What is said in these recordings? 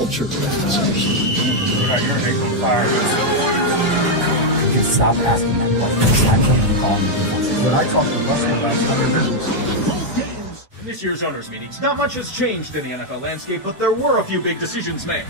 culture of You're an fire. You can stop asking that question. I can't even call them. When I talk to Russell about other business. In this year's owners' meetings, not much has changed in the NFL landscape, but there were a few big decisions made.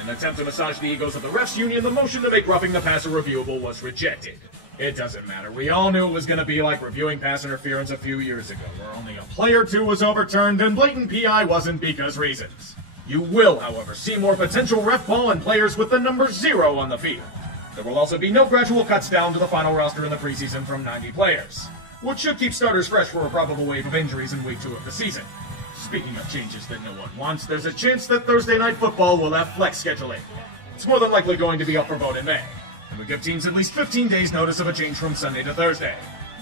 In an attempt to massage the egos of the refs union, the motion to make roughing the passer reviewable was rejected. It doesn't matter. We all knew it was going to be like reviewing pass interference a few years ago, where only a play or two was overturned and blatant PI wasn't because reasons. You will, however, see more potential ref ball and players with the number 0 on the field. There will also be no gradual cuts down to the final roster in the preseason from 90 players, which should keep starters fresh for a probable wave of injuries in week 2 of the season. Speaking of changes that no one wants, there's a chance that Thursday Night Football will have flex scheduling. It's more than likely going to be up for vote in May, and would give teams at least 15 days notice of a change from Sunday to Thursday.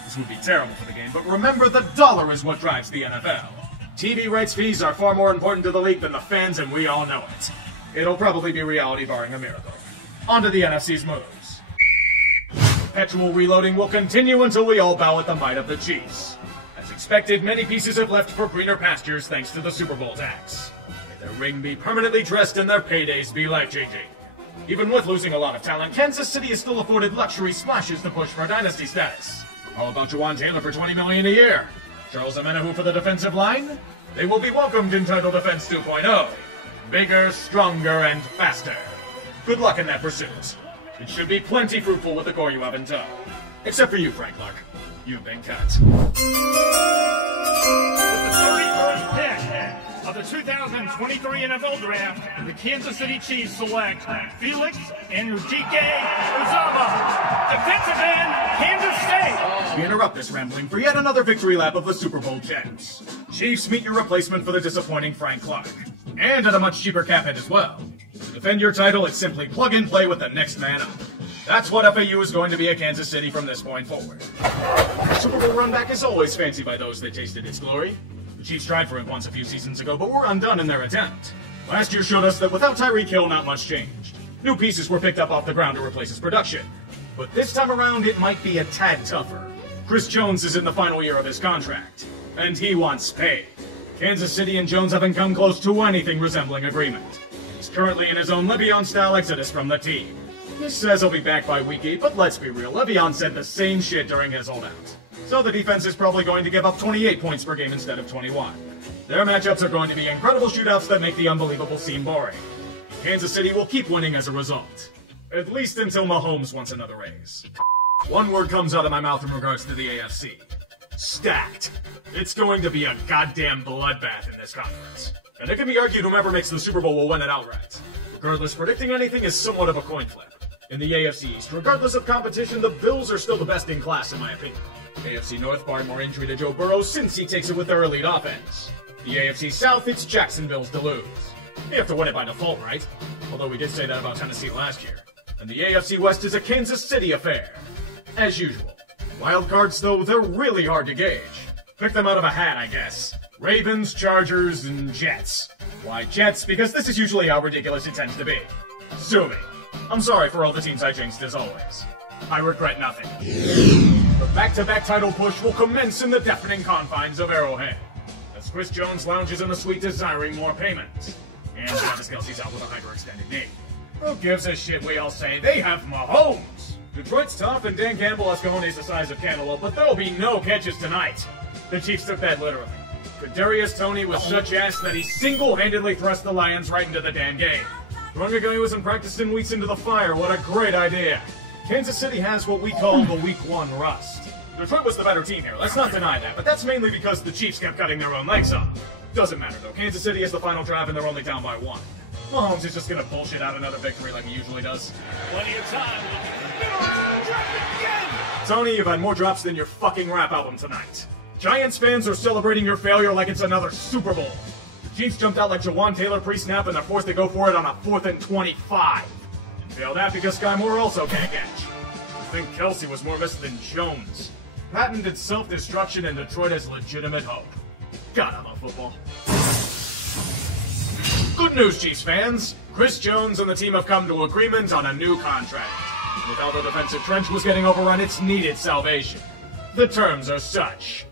This would be terrible for the game, but remember, the dollar is what drives the NFL. TV rights fees are far more important to the league than the fans, and we all know it. It'll probably be reality barring a miracle. On to the NFC's moves. Perpetual reloading will continue until we all bow at the might of the Chiefs. As expected, many pieces have left for greener pastures thanks to the Super Bowl tax. May their ring be permanently dressed and their paydays be life-changing. Even with losing a lot of talent, Kansas City is still afforded luxury splashes to push for dynasty status. How about Juwan Taylor for $20 million a year? Charles Amenahu for the defensive line? They will be welcomed in Title Defense 2.0. Bigger, stronger, and faster. Good luck in that pursuit. It should be plenty fruitful with the core you have in tow. Except for you, Frank Clark. You've been cut. With the 31st pick of the 2023 NFL Draft, the Kansas City Chiefs select Felix Enrique Uzama, defensive end, Kansas State. We interrupt this rambling for yet another victory lap of the Super Bowl champs. Chiefs meet your replacement for the disappointing Frank Clark. And at a much cheaper cap hit as well. To defend your title, it's simply plug and play with the next man up. That's what FAU is going to be at Kansas City from this point forward. The Super Bowl run back is always fancied by those that tasted its glory. The Chiefs tried for it once a few seasons ago, but were undone in their attempt. Last year showed us that without Tyreek Hill, not much changed. New pieces were picked up off the ground to replace his production. But this time around, it might be a tad tougher. Chris Jones is in the final year of his contract, and he wants pay. Kansas City and Jones haven't come close to anything resembling agreement. He's currently in his own Le'Veon-style exodus from the team. He says he'll be back by week 8, but let's be real, Le'Veon said the same shit during his holdout. So the defense is probably going to give up 28 points per game instead of 21. Their matchups are going to be incredible shootouts that make the unbelievable seem boring. Kansas City will keep winning as a result. At least until Mahomes wants another raise. One word comes out of my mouth in regards to the AFC. Stacked. It's going to be a goddamn bloodbath in this conference. And it can be argued whomever makes the Super Bowl will win it outright. Regardless, predicting anything is somewhat of a coin flip. In the AFC East, regardless of competition, the Bills are still the best in class in my opinion. AFC North, barring more injury to Joe Burrow since he takes it with their elite offense. The AFC South, it's Jacksonville's to lose. They have to win it by default, right? Although we did say that about Tennessee last year. And the AFC West is a Kansas City affair. As usual. Wild cards, though, they're really hard to gauge. Pick them out of a hat, I guess. Ravens, Chargers, and Jets. Why Jets? Because this is usually how ridiculous it tends to be. Sue me. I'm sorry for all the teams I jinxed as always. I regret nothing. The back-to-back title push will commence in the deafening confines of Arrowhead, as Chris Jones lounges in the suite desiring more payments. And Travis Kelce's out with a hyperextended knee. Who gives a shit, we all say? They have Mahomes! Detroit's tough and Dan Campbell has cojones the size of cantaloupe, but there'll be no catches tonight. The Chiefs took that literally. Kadarius Toney was such ass that he single-handedly thrust the Lions right into the damn game. Throwing a guy who hasn't practiced in weeks into the fire, what a great idea. Kansas City has what we call the Week 1 rust. Detroit was the better team here, let's not deny that, but that's mainly because the Chiefs kept cutting their own legs off. Doesn't matter though, Kansas City is the final drive and they're only down by 1. Mahomes is just gonna bullshit out another victory like he usually does. Plenty of time. Tony, you've had more drops than your fucking rap album tonight. Giants fans are celebrating your failure like it's another Super Bowl. The Chiefs jumped out like Juwan Taylor pre-snap and they're forced to go for it on a 4th and 25. And failed that because Sky Moore also can't catch. I think Kelce was more missed than Jones. Patented self-destruction and Detroit has legitimate hope. God, I'm on football. Good news, Chiefs fans. Chris Jones and the team have come to agreement on a new contract. With how the defensive trench was getting overrun, it's needed salvation. The terms are such.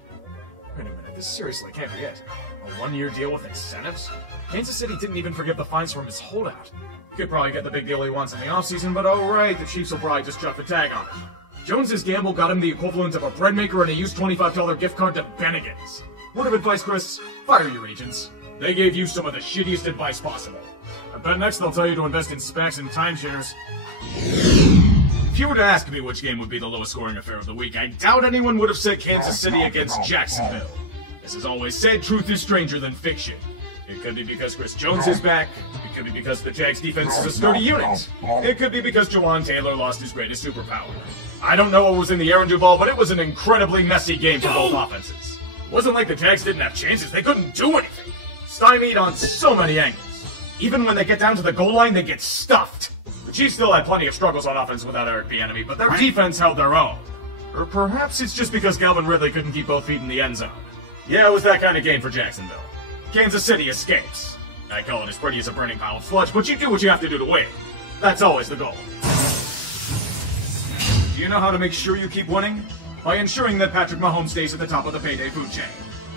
Wait a minute, this seriously can't be it. A one-year deal with incentives? Kansas City didn't even forgive the fines from his holdout. He could probably get the big deal he wants in the offseason, but oh right, the Chiefs will probably just chuck the tag on him. Jones's gamble got him the equivalent of a bread maker and a used $25 gift card to Bennigan's. Word of advice, Chris, fire your agents. They gave you some of the shittiest advice possible. I bet next they'll tell you to invest in specs and timeshares. If you were to ask me which game would be the lowest scoring affair of the week, I doubt anyone would have said Kansas City against Jacksonville. As is always said, truth is stranger than fiction. It could be because Chris Jones is back. It could be because the Jags defense is a sturdy unit. It could be because Jawan Taylor lost his greatest superpower. I don't know what was in the air in Duval, but it was an incredibly messy game for both offenses. It wasn't like the Jags didn't have chances. They couldn't do anything. Stymied on so many angles. Even when they get down to the goal line, they get stuffed. The Chiefs still had plenty of struggles on offense without Eric Bieniemy, but their defense held their own. Or perhaps it's just because Calvin Ridley couldn't keep both feet in the end zone. Yeah, it was that kind of game for Jacksonville. Kansas City escapes. I call it as pretty as a burning pile of sludge, but you do what you have to do to win. That's always the goal. Do you know how to make sure you keep winning? By ensuring that Patrick Mahomes stays at the top of the payday food chain.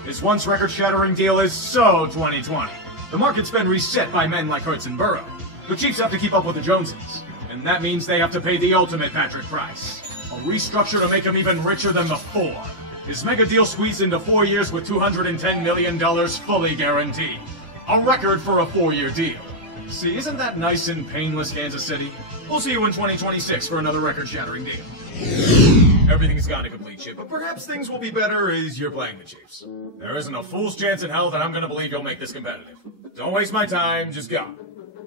His once record-shattering deal is so 2020. The market's been reset by men like Hurts and Burrow. The Chiefs have to keep up with the Joneses, and that means they have to pay the ultimate Patrick price. A restructure to make him even richer than before. His mega deal squeezed into 4 years with $210 million fully guaranteed. A record for a 4-year deal. See, isn't that nice and painless, Kansas City? We'll see you in 2026 for another record-shattering deal. Everything's got a complete shit, but perhaps things will be better as you're playing the Chiefs. There isn't a fool's chance in hell that I'm gonna believe you'll make this competitive. Don't waste my time, just go.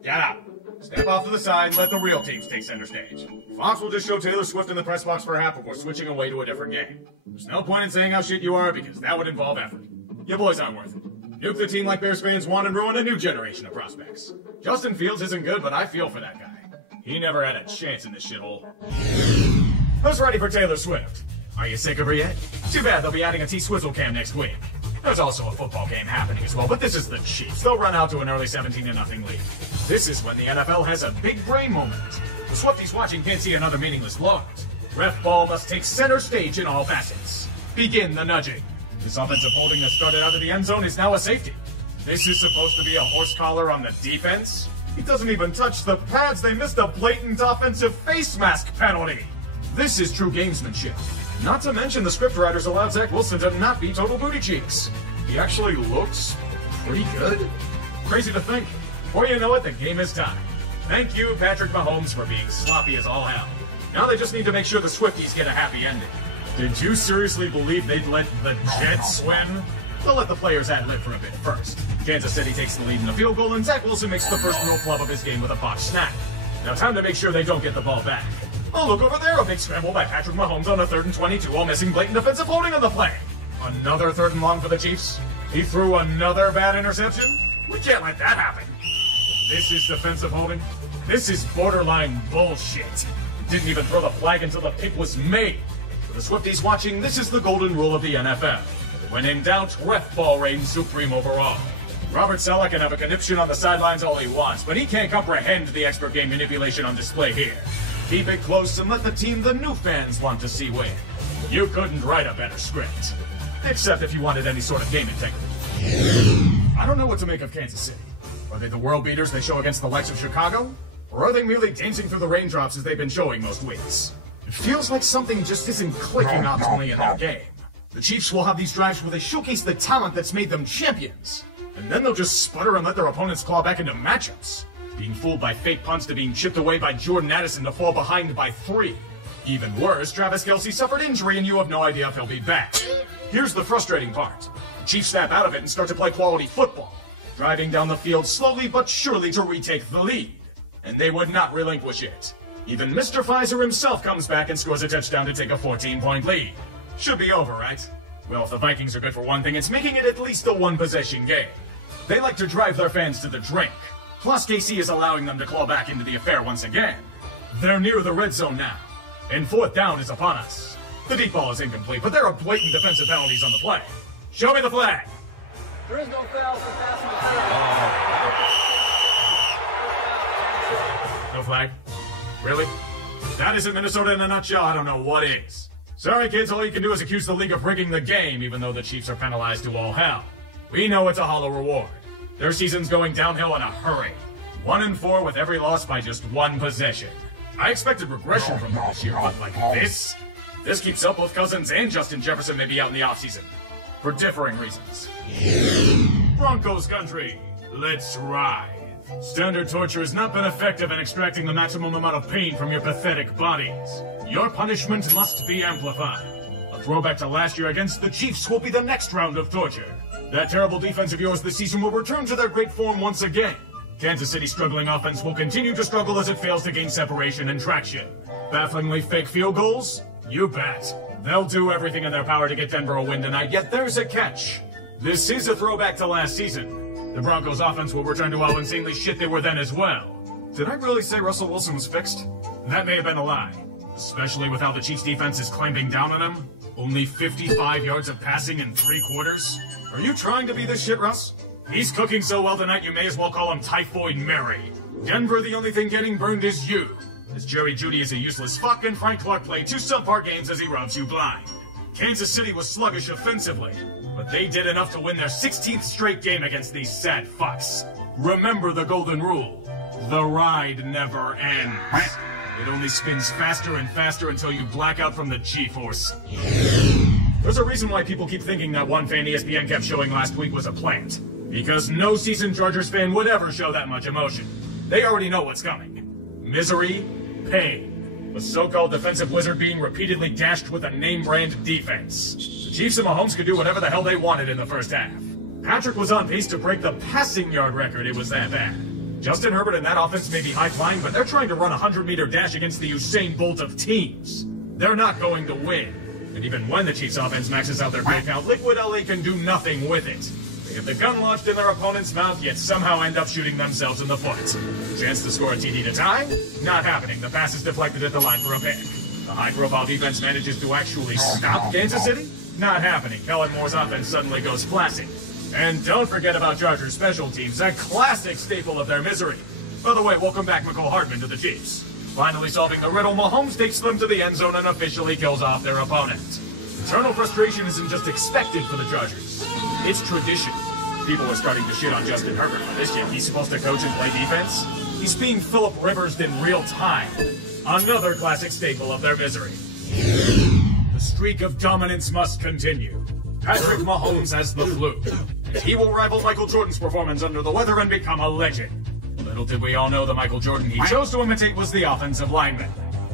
Get out. Step off to the side and let the real teams take center stage. Fox will just show Taylor Swift in the press box for a half before switching away to a different game. There's no point in saying how shit you are because that would involve effort. You boys aren't worth it. Nuke the team like Bears fans want and ruin a new generation of prospects. Justin Fields isn't good, but I feel for that guy. He never had a chance in this shithole. Who's ready for Taylor Swift? Are you sick of her yet? Too bad they'll be adding a T-Swizzle cam next week. There's also a football game happening as well, but this is the Chiefs. They'll run out to an early 17-0 lead. This is when the NFL has a big brain moment. The Swifties watching can't see another meaningless loss. Ref ball must take center stage in all facets. Begin the nudging. This offensive holding that started out of the end zone is now a safety. This is supposed to be a horse collar on the defense? He doesn't even touch the pads. They missed a blatant offensive face mask penalty. This is true gamesmanship. Not to mention the scriptwriters allowed Zach Wilson to not be total booty cheeks. He actually looks pretty good. Crazy to think. Before you know it, the game is tied. Thank you, Patrick Mahomes, for being sloppy as all hell. Now they just need to make sure the Swifties get a happy ending. Did you seriously believe they'd let the Jets win? They'll let the players ad-lib for a bit first. Kansas City takes the lead in the field goal, and Zach Wilson makes the first real flub of his game with a botched snap. Now time to make sure they don't get the ball back. Oh, look over there, a big scramble by Patrick Mahomes on a 3rd and 22 while missing blatant defensive holding on the play. Another 3rd and long for the Chiefs. He threw another bad interception. We can't let that happen. This is defensive holding. This is borderline bullshit. Didn't even throw the flag until the pick was made. For the Swifties watching, this is the golden rule of the NFL. When in doubt, ref ball reigns supreme overall. Robert Saleh can have a conniption on the sidelines all he wants, but he can't comprehend the expert game manipulation on display here. Keep it close and let the team the new fans want to see win. You couldn't write a better script. Except if you wanted any sort of game integrity. I don't know what to make of Kansas City. Are they the world beaters they show against the likes of Chicago? Or are they merely dancing through the raindrops as they've been showing most weeks? It feels like something just isn't clicking optimally in their game. The Chiefs will have these drives where they showcase the talent that's made them champions. And then they'll just sputter and let their opponents claw back into matchups. Being fooled by fake punts to being chipped away by Jordan Addison to fall behind by 3. Even worse, Travis Kelce suffered injury and you have no idea if he'll be back. Here's the frustrating part. The Chiefs snap out of it and start to play quality football, driving down the field slowly but surely to retake the lead. And they would not relinquish it. Even Mr. Pfizer himself comes back and scores a touchdown to take a 14-point lead. Should be over, right? Well, if the Vikings are good for one thing, it's making it at least a one-possession game. They like to drive their fans to the drink. Plus, KC is allowing them to claw back into the affair once again. They're near the red zone now, and 4th down is upon us. The deep ball is incomplete, but there are blatant defensive penalties on the play. Show me the flag. There is no foul for passing the field. No flag? Really? If that isn't Minnesota in a nutshell, I don't know what is. Sorry, kids, all you can do is accuse the league of rigging the game, even though the Chiefs are penalized to all hell. We know it's a hollow reward. Their season's going downhill in a hurry. 1-4 with every loss by just one possession. I expected regression from them this year, but like this keeps up. Both Cousins and Justin Jefferson may be out in the offseason. For differing reasons. Broncos country, let's ride. Standard torture has not been effective in extracting the maximum amount of pain from your pathetic bodies. Your punishment must be amplified. A throwback to last year against the Chiefs will be the next round of torture. That terrible defense of yours this season will return to their great form once again. Kansas City's struggling offense will continue to struggle as it fails to gain separation and traction. Bafflingly fake field goals? You bet. They'll do everything in their power to get Denver a win tonight, yet there's a catch. This is a throwback to last season. The Broncos' offense will return to how insanely shit they were then as well. Did I really say Russell Wilson was fixed? That may have been a lie. Especially with how the Chiefs' defense is clamping down on him. Only 55 yards of passing in 3 quarters. Are you trying to be this shit, Russ? He's cooking so well tonight you may as well call him Typhoid Mary. Denver, the only thing getting burned is you. As Jerry Jeudy is a useless fuck and Frank Clark played 2 subpar games as he rubs you blind. Kansas City was sluggish offensively, but they did enough to win their 16th straight game against these sad fucks. Remember the golden rule. The ride never ends. It only spins faster and faster until you black out from the G-force. There's a reason why people keep thinking that one fan ESPN kept showing last week was a plant. Because no seasoned Chargers fan would ever show that much emotion. They already know what's coming. Misery, pain. A so-called defensive wizard being repeatedly dashed with a name-brand defense. The Chiefs and Mahomes could do whatever the hell they wanted in the first half. Patrick was on pace to break the passing yard record. It was that bad. Justin Herbert and that offense may be high-flying, but they're trying to run a 100-meter dash against the Usain Bolt of teams. They're not going to win. And even when the Chiefs' offense maxes out their play count, Liquid LA can do nothing with it. They get the gun launched in their opponent's mouth, yet somehow end up shooting themselves in the foot. Chance to score a TD to tie? Not happening. The pass is deflected at the line for a pick. The high-profile defense manages to actually stop Kansas City? Not happening. Kellen Moore's offense suddenly goes flaccid. And don't forget about Chargers special teams, a classic staple of their misery. By the way, welcome back McCole Hardman to the Chiefs. Finally solving the riddle, Mahomes takes them to the end zone and officially kills off their opponent. Eternal frustration isn't just expected for the Chargers. It's tradition. People are starting to shit on Justin Herbert for this year. He's supposed to coach and play defense. He's being Philip Rivers in real time. Another classic staple of their misery. The streak of dominance must continue. Patrick Mahomes has the flu. He will rival Michael Jordan's performance under the weather and become a legend. Little did we all know the Michael Jordan he chose to imitate was the offensive lineman.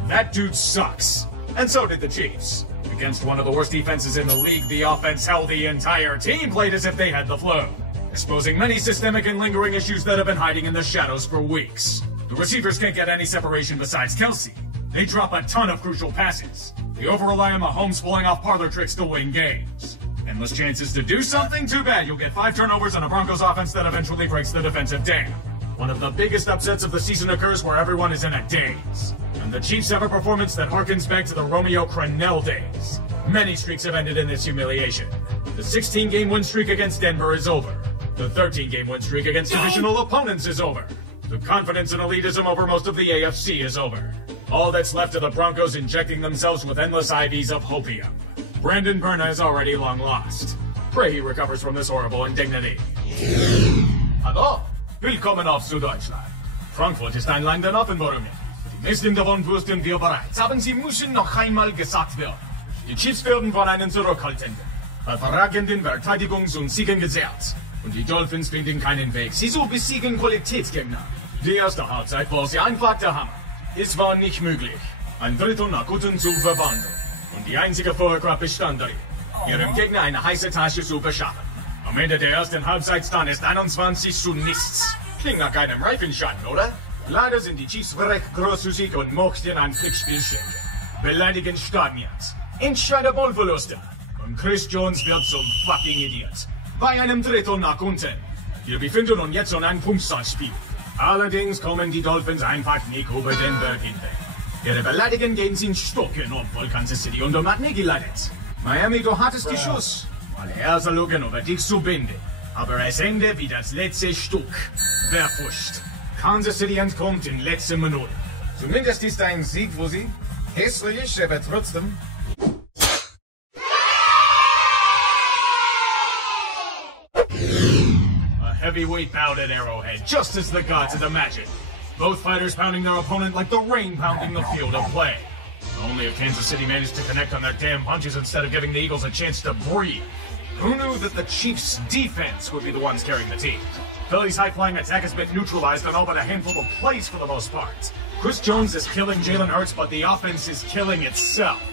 That dude sucks. And so did the Chiefs. Against one of the worst defenses in the league, the offense held the entire team played as if they had the flu, exposing many systemic and lingering issues that have been hiding in the shadows for weeks. The receivers can't get any separation besides Kelsey. They drop a ton of crucial passes. They over-rely on Mahomes pulling off parlor tricks to win games. Endless chances to do something? Too bad. You'll get 5 turnovers on a Broncos offense that eventually breaks the defensive dam. One of the biggest upsets of the season occurs where everyone is in a daze. And the Chiefs have a performance that harkens back to the Romeo Crennel days. Many streaks have ended in this humiliation. The 16-game win streak against Denver is over. The 13-game win streak against divisional opponents is over. The confidence and elitism over most of the AFC is over. All that's left are the Broncos injecting themselves with endless IVs of hopium. Brandon Berna is already long lost. Pray he recovers from this horrible indignity. Hallo, willkommen auf Süddeutschland. Frankfurt ist ein Land der Offenbarungen. Die meisten davon wussten wir bereits, aber sie müssen noch einmal gesagt werden. Die Chiefs werden von einem zurückhaltenden, hervorragenden Verteidigungs- und Siegen gezerrt. Und die Dolphins finden keinen Weg, sie zu besiegen Qualitätsgegner. Die erste Halbzeit war sie einfach der Hammer. Es war nicht möglich, ein Drittel nach Guten zu verwandeln. Und die einzige Vorkraft bestand darin, ihrem Gegner eine heiße Tasche zu verschaffen. Am Ende der ersten Halbzeitstand ist 21:0. Klingt nach keinem Reifenschaden, oder? Leider sind die Chiefs recht großzügig und möchten ein Flickspiel schenken. Beleidigen stagniert. Entscheider-Ballverluste. Und Chris Jones wird zum fucking Idiot. Bei einem Drittel nach unten. Wir befinden uns jetzt in einem Punktzahlspiel. Allerdings kommen die Dolphins einfach nicht über den Berg hinweg. Ihre Beleidigungen gehen in Stocken, obwohl Kansas City und hat nicht geleitet. Miami, du hattest die Schuss. Weil er soll lügen, über dich zu binden. Aber es endet wie das letzte Stück. Verpfuscht. Kansas City entkommt in letzter Minute. Zumindest ist ein Sieg für sie. Hässlich, aber trotzdem. heavyweight bout at Arrowhead, just as the gods had imagined. Both fighters pounding their opponent like the rain pounding the field of play. Only if Kansas City managed to connect on their damn punches instead of giving the Eagles a chance to breathe. Who knew that the Chiefs' defense would be the ones carrying the team? Philly's high-flying attack has been neutralized on all but a handful of plays for the most part. Chris Jones is killing Jalen Hurts, but the offense is killing itself.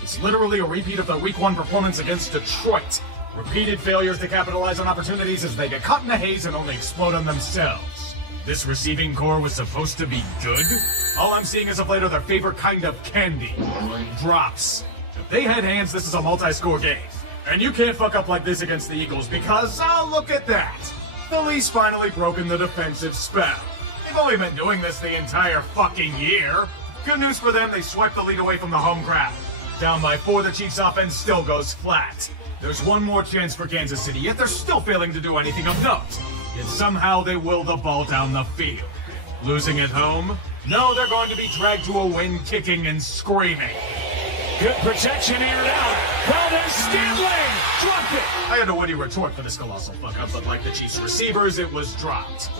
It's literally a repeat of their Week 1 performance against Detroit. Repeated failures to capitalize on opportunities as they get caught in the haze and only explode on themselves. This receiving core was supposed to be good? All I'm seeing as of late are their favorite kind of candy. Drops. If they had hands, this is a multi-score game. And you can't fuck up like this against the Eagles because, oh, look at that. Philly's finally broken the defensive spell. They've only been doing this the entire fucking year. Good news for them, they swiped the lead away from the home crowd. Down by 4, the Chiefs' offense still goes flat. There's one more chance for Kansas City, yet they're still failing to do anything of note. Yet somehow they will the ball down the field. Losing at home? No, they're going to be dragged to a win kicking and screaming. Good protection, aired out. Valdez Scantling dropped it. I had a witty retort for this colossal fuck-up, but like the Chiefs' receivers, it was dropped.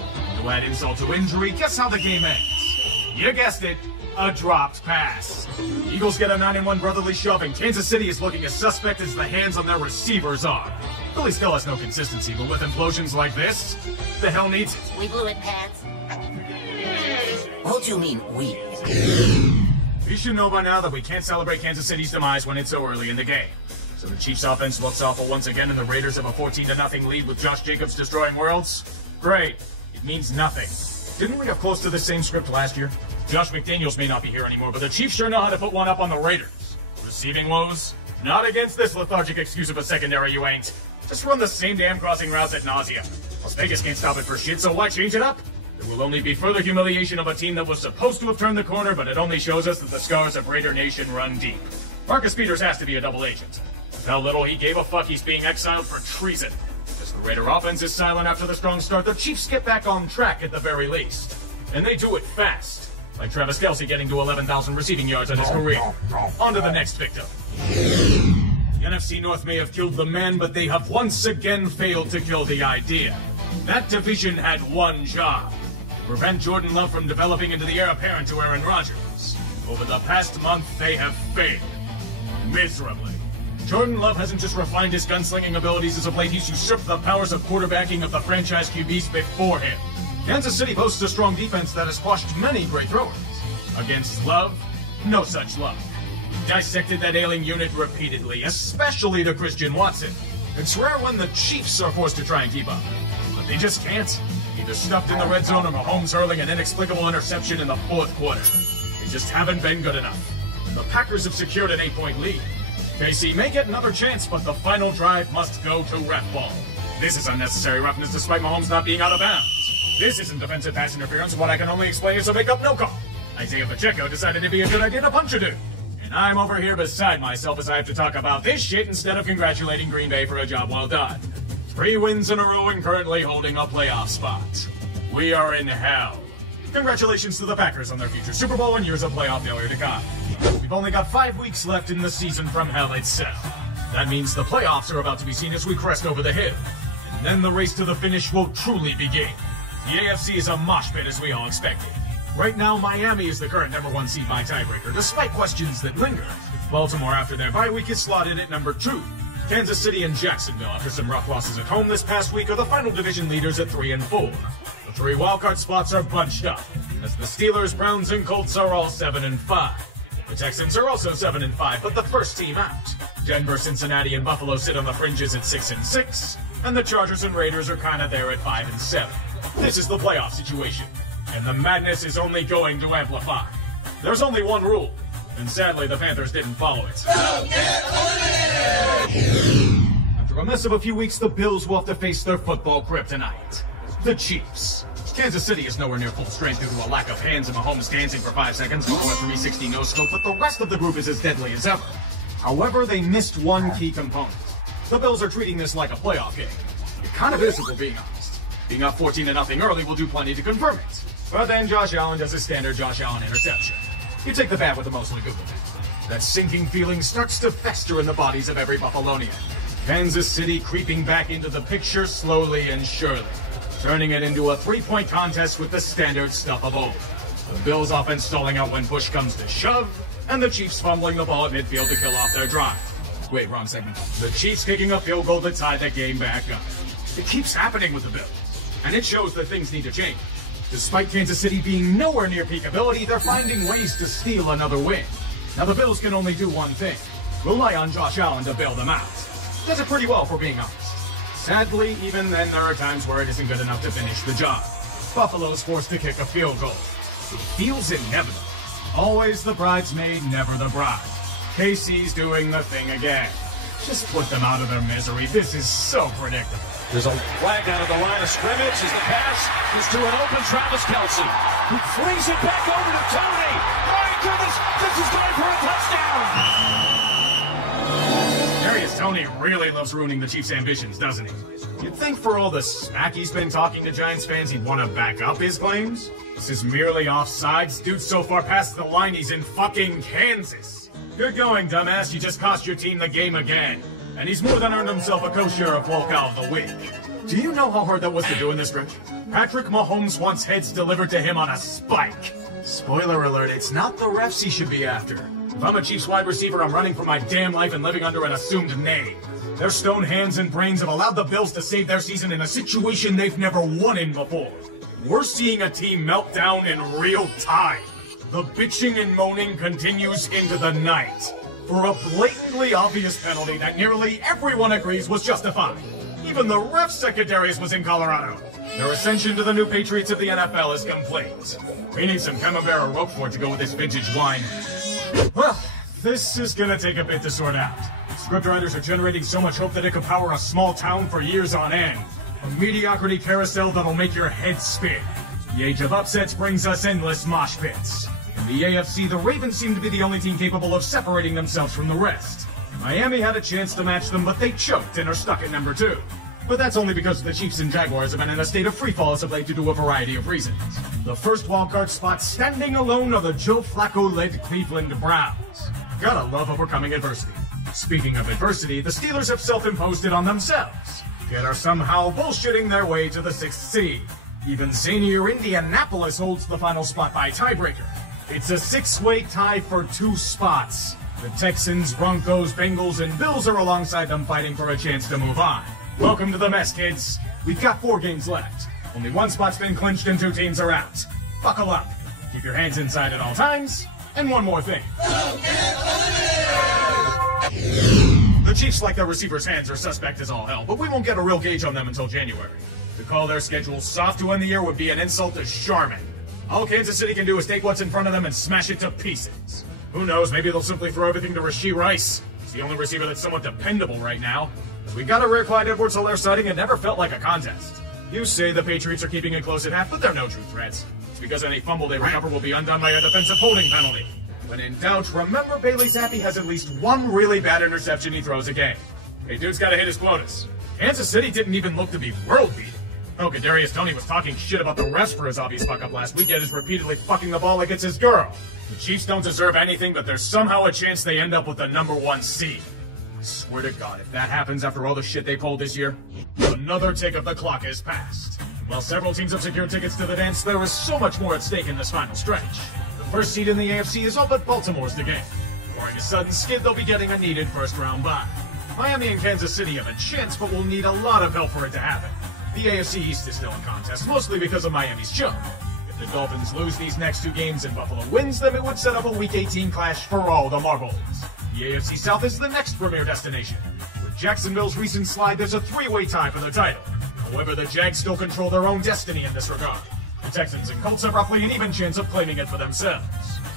To add insult to injury, guess how the game ends? You guessed it, a dropped pass. Eagles get a 9-1 brotherly shove, and Kansas City is looking as suspect as the hands on their receivers are. Philly still has no consistency, but with implosions like this, the hell needs it? We blew it, Pats. What do you mean, we? You should know by now that we can't celebrate Kansas City's demise when it's so early in the game. So the Chiefs' offense looks awful once again, and the Raiders have a 14-0 lead with Josh Jacobs destroying worlds? Great. It means nothing. Didn't we have close to the same script last year? Josh McDaniels may not be here anymore, but the Chiefs sure know how to put one up on the Raiders. Receiving woes? Not against this lethargic excuse of a secondary, you ain't. Just run the same damn crossing routes ad nauseum. Las Vegas can't stop it for shit, so why change it up? There will only be further humiliation of a team that was supposed to have turned the corner, but it only shows us that the scars of Raider Nation run deep. Marcus Peters has to be a double agent. With how little he gave a fuck, he's being exiled for treason. As the Raider offense is silent after the strong start, the Chiefs get back on track at the very least. And they do it fast. Like Travis Kelce getting to 11,000 receiving yards in his career. On to the next victim. The NFC North may have killed the man, but they have once again failed to kill the idea. That division had one job. Prevent Jordan Love from developing into the heir apparent to Aaron Rodgers. Over the past month, they have failed. Miserably. Jordan Love hasn't just refined his gunslinging abilities as of late, he's usurped the powers of quarterbacking of the franchise QBs before him. Kansas City boasts a strong defense that has quashed many great throwers. Against Love, no such luck. Dissected that ailing unit repeatedly, especially to Christian Watson. It's rare when the Chiefs are forced to try and keep up, but they just can't. Either stuffed in the red zone or Mahomes hurling an inexplicable interception in the fourth quarter. They just haven't been good enough. The Packers have secured an 8-point lead. KC may get another chance, but the final drive must go to ref ball. This is unnecessary roughness despite Mahomes not being out of bounds. This isn't defensive pass interference, what I can only explain is a make-up no call. Isaiah Pacheco decided it'd be a good idea to punch a dude. And I'm over here beside myself as I have to talk about this shit instead of congratulating Green Bay for a job well done. 3 wins in a row and currently holding a playoff spot. We are in hell. Congratulations to the Packers on their future Super Bowl and years of playoff failure to come. We've only got 5 weeks left in the season from hell itself. That means the playoffs are about to be seen as we crest over the hill. And then the race to the finish will truly begin. The AFC is a mosh pit as we all expected. Right now, Miami is the current #1 seed by tiebreaker, despite questions that linger. Baltimore, after their bye week, is slotted at number 2. Kansas City and Jacksonville, after some rough losses at home this past week, are the final division leaders at 3 and 4. The 3 wildcard spots are bunched up, as the Steelers, Browns, and Colts are all 7 and 5. The Texans are also 7 and 5, but the first team out. Denver, Cincinnati, and Buffalo sit on the fringes at 6 and 6, and the Chargers and Raiders are kind of there at 5 and 7. This is the playoff situation, and the madness is only going to amplify. There's only one rule, and sadly the Panthers didn't follow it. Don't get eliminated! After a mess of a few weeks, the Bills will have to face their football kryptonite, the Chiefs. Kansas City is nowhere near full strength due to a lack of hands and Mahomes dancing for 5 seconds before a 360 no-scope, but the rest of the group is as deadly as ever. However, they missed one key component. The Bills are treating this like a playoff game. It kind of is, if we're being honest. Being up 14-0 early will do plenty to confirm it. But then Josh Allen does his standard Josh Allen interception. You take the bad with the mostly good with it. That sinking feeling starts to fester in the bodies of every Buffalonian. Kansas City creeping back into the picture slowly and surely. turning it into a three-point contest with the standard stuff of old. The Bills' offense stalling out when push comes to shove, and the Chiefs fumbling the ball at midfield to kill off their drive. Wait, wrong segment. The Chiefs kicking a field goal to tie the game back up. It keeps happening with the Bills, and it shows that things need to change. Despite Kansas City being nowhere near peak ability, they're finding ways to steal another win. Now the Bills can only do one thing: rely on Josh Allen to bail them out. Does it pretty well, for being honest. Sadly, even then there are times where it isn't good enough to finish the job. Buffalo's forced to kick a field goal. It feels inevitable. Always the bridesmaid, never the bride. KC's doing the thing again. Just put them out of their misery. This is so predictable. There's a flag out of the line of scrimmage as the pass is to an open Travis Kelce, who flings it back over to Tony. My goodness, this is going for a touchdown! Tony really loves ruining the Chiefs' ambitions, doesn't he? You'd think for all the smack he's been talking to Giants fans, he'd want to back up his claims. This is merely offsides. Dude's so far past the line, he's in fucking Kansas. Good going, dumbass. You just cost your team the game again. And he's more than earned himself a co-sheriff walkout of the week. Do you know how hard that was to do in this stretch? Patrick Mahomes wants heads delivered to him on a spike. Spoiler alert, it's not the refs he should be after. If I'm a Chiefs wide receiver, I'm running for my damn life and living under an assumed name. Their stone hands and brains have allowed the Bills to save their season in a situation they've never won in before. We're seeing a team melt down in real time. The bitching and moaning continues into the night for a blatantly obvious penalty that nearly everyone agrees was justified. Even the ref secretaries was in Colorado. Their ascension to the new Patriots of the NFL is complete. We need some Camembert or Roquefort to go with this vintage wine. Well, this is gonna take a bit to sort out. Scriptwriters are generating so much hope that it could power a small town for years on end. A mediocrity carousel that'll make your head spin. The age of upsets brings us endless mosh pits. In the AFC, the Ravens seem to be the only team capable of separating themselves from the rest. Miami had a chance to match them, but they choked and are stuck at number 2. But that's only because the Chiefs and Jaguars have been in a state of freefall as of late due to a variety of reasons. The first wildcard spot standing alone are the Joe Flacco-led Cleveland Browns. Gotta love overcoming adversity. Speaking of adversity, the Steelers have self-imposed it on themselves, yet are somehow bullshitting their way to the 6th seed. Even zanier Indianapolis holds the final spot by tiebreaker. It's a 6-way tie for 2 spots. The Texans, Broncos, Bengals, and Bills are alongside them fighting for a chance to move on. Welcome to the mess, kids. We've got 4 games left. Only 1 spot's been clinched and 2 teams are out. Buckle up. Keep your hands inside at all times. And one more thing. The Chiefs, like their receivers' hands, are suspect as all hell, but we won't get a real gauge on them until January. To call their schedule soft to end the year would be an insult to Charmin. All Kansas City can do is take what's in front of them and smash it to pieces. Who knows, maybe they'll simply throw everything to Rashee Rice. He's the only receiver that's somewhat dependable right now. We got a rare Clyde Edwards-Helaire sighting. It never felt like a contest. You say the Patriots are keeping it close at half, but they're no true threats. It's because any fumble they recover will be undone by a defensive holding penalty. When in doubt, remember Bailey Zappi has at least 1 really bad interception he throws a game. Hey, dude's gotta hit his quotas. Kansas City didn't even look to be world-beating. Oh, Kadarius Toney was talking shit about the refs for his obvious fuck-up last week, yet is repeatedly fucking the ball like it's his girl. The Chiefs don't deserve anything, but there's somehow a chance they end up with the number 1 seed. I swear to God, if that happens after all the shit they pulled this year, another tick of the clock has passed. While several teams have secured tickets to the dance, there is so much more at stake in this final stretch. The first seed in the AFC is all but Baltimore's the game. Barring a sudden skid, they'll be getting a needed first-round bye. Miami and Kansas City have a chance, but will need a lot of help for it to happen. The AFC East is still in contest, mostly because of Miami's jump. If the Dolphins lose these next 2 games and Buffalo wins them, it would set up a Week 18 clash for all the marbles. The AFC South is the next premier destination. With Jacksonville's recent slide, there's a 3-way tie for the title. However, the Jags still control their own destiny in this regard. The Texans and Colts have roughly an even chance of claiming it for themselves.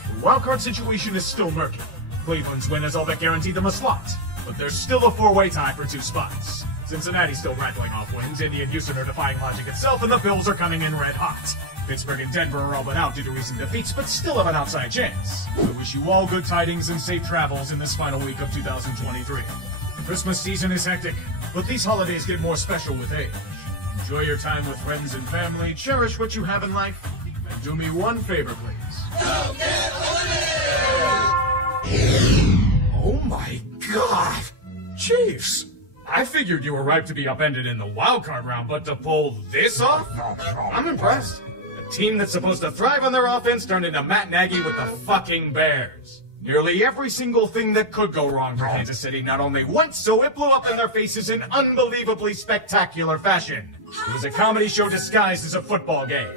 The wildcard situation is still murky. Cleveland's win has all but guaranteed them a slot, but there's still a 4-way tie for 2 spots. Cincinnati's still rattling off wins, Indy and Houston are defying logic itself, and the Bills are coming in red hot. Pittsburgh and Denver are all but out due to recent defeats, but still have an outside chance. I wish you all good tidings and safe travels in this final week of 2023. Christmas season is hectic, but these holidays get more special with age. Enjoy your time with friends and family, cherish what you have in life, and do me one favor, please. Oh my God! Chiefs! I figured you were ripe to be upended in the wildcard round, but to pull this off? I'm impressed. A team that's supposed to thrive on their offense turned into Matt Nagy with the fucking Bears. Nearly every single thing that could go wrong for Kansas City not only went so, it blew up in their faces in unbelievably spectacular fashion. It was a comedy show disguised as a football game.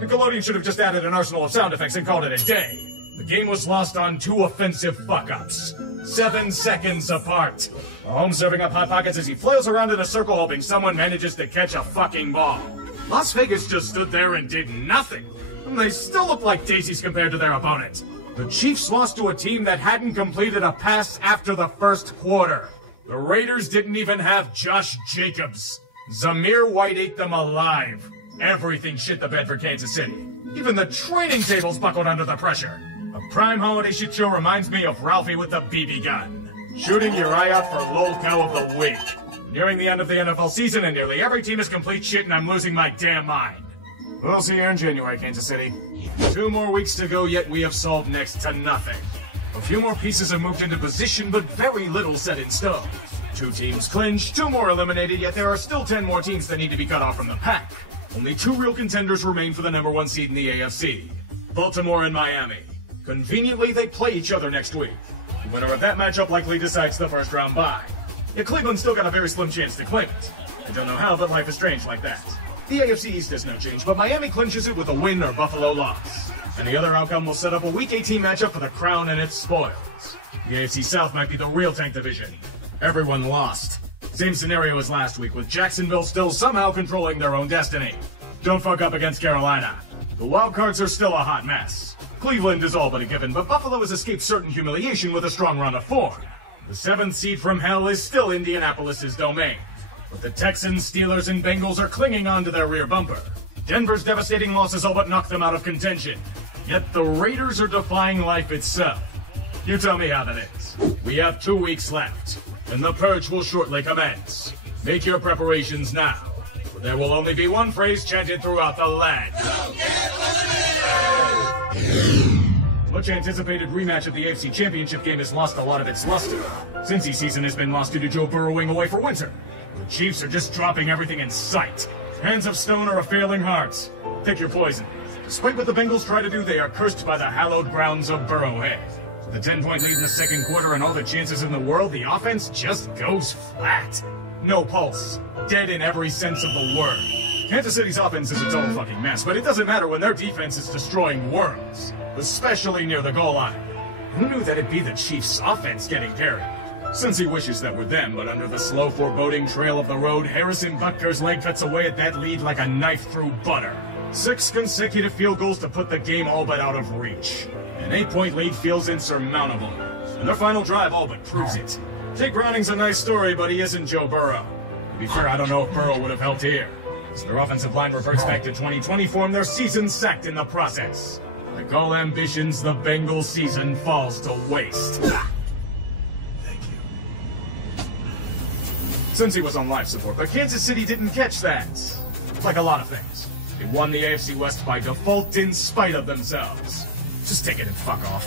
Nickelodeon should have just added an arsenal of sound effects and called it a day. The game was lost on 2 offensive fuck-ups. 7 seconds apart. Mahomes serving up Hot Pockets as he flails around in a circle hoping someone manages to catch a fucking ball. Las Vegas just stood there and did nothing. And they still look like daisies compared to their opponent. The Chiefs lost to a team that hadn't completed a pass after the first quarter. The Raiders didn't even have Josh Jacobs. Zamir White ate them alive. Everything shit the bed for Kansas City. Even the training tables buckled under the pressure. A prime holiday shit show reminds me of Ralphie with the BB gun. Shooting your eye out for lol cow of the week. Nearing the end of the NFL season and nearly every team is complete shit and I'm losing my damn mind. We'll see you in January, Kansas City. 2 more weeks to go, yet we have solved next to nothing. A few more pieces have moved into position, but very little set in stone. 2 teams clinched, 2 more eliminated, yet there are still 10 more teams that need to be cut off from the pack. Only 2 real contenders remain for the #1 seed in the AFC. Baltimore and Miami. Conveniently, they play each other next week. The winner of that matchup likely decides the first round bye. Yet Cleveland's still got a very slim chance to claim it. I don't know how, but life is strange like that. The AFC East has no change, but Miami clinches it with a win or Buffalo loss. And the other outcome will set up a Week 18 matchup for the crown and its spoils. The AFC South might be the real tank division. Everyone lost. Same scenario as last week, with Jacksonville still somehow controlling their own destiny. Don't fuck up against Carolina. The wild cards are still a hot mess. Cleveland is all but a given, but Buffalo has escaped certain humiliation with a strong run of form. The 7th seed from hell is still Indianapolis's domain. But the Texans, Steelers, and Bengals are clinging on to their rear bumper. Denver's devastating losses all but knocked them out of contention. Yet the Raiders are defying life itself. You tell me how that is. We have 2 weeks left, and the purge will shortly commence. Make your preparations now, for there will only be one phrase chanted throughout the land. Don't get eliminated! Much anticipated rematch of the AFC Championship game has lost a lot of its luster. Cincy season has been lost due to Joe Burrowing away for winter. The Chiefs are just dropping everything in sight. Hands of stone are a failing heart. Pick your poison. Despite what the Bengals try to do, they are cursed by the hallowed grounds of Burrowhead. With a 10-point lead in the second quarter and all the chances in the world, the offense just goes flat. No pulse. Dead in every sense of the word. Kansas City's offense is a total fucking mess, but it doesn't matter when their defense is destroying worlds. Especially near the goal line. Who knew that it'd be the Chiefs' offense getting carried? Cincy wishes that were them, but under the slow, foreboding trail of the road, Harrison Butker's leg cuts away at that lead like a knife through butter. 6 consecutive field goals to put the game all but out of reach. An 8-point lead feels insurmountable, and their final drive all but proves it. Jake Browning's a nice story, but he isn't Joe Burrow. To be fair, I don't know if Burrow would have helped here. As their offensive line reverts back to 2020 form, their season sacked in the process. Like all ambitions, the Bengals season falls to waste. Thank you. Cincy was on life support, but Kansas City didn't catch that. Like a lot of things. They won the AFC West by default in spite of themselves. Just take it and fuck off.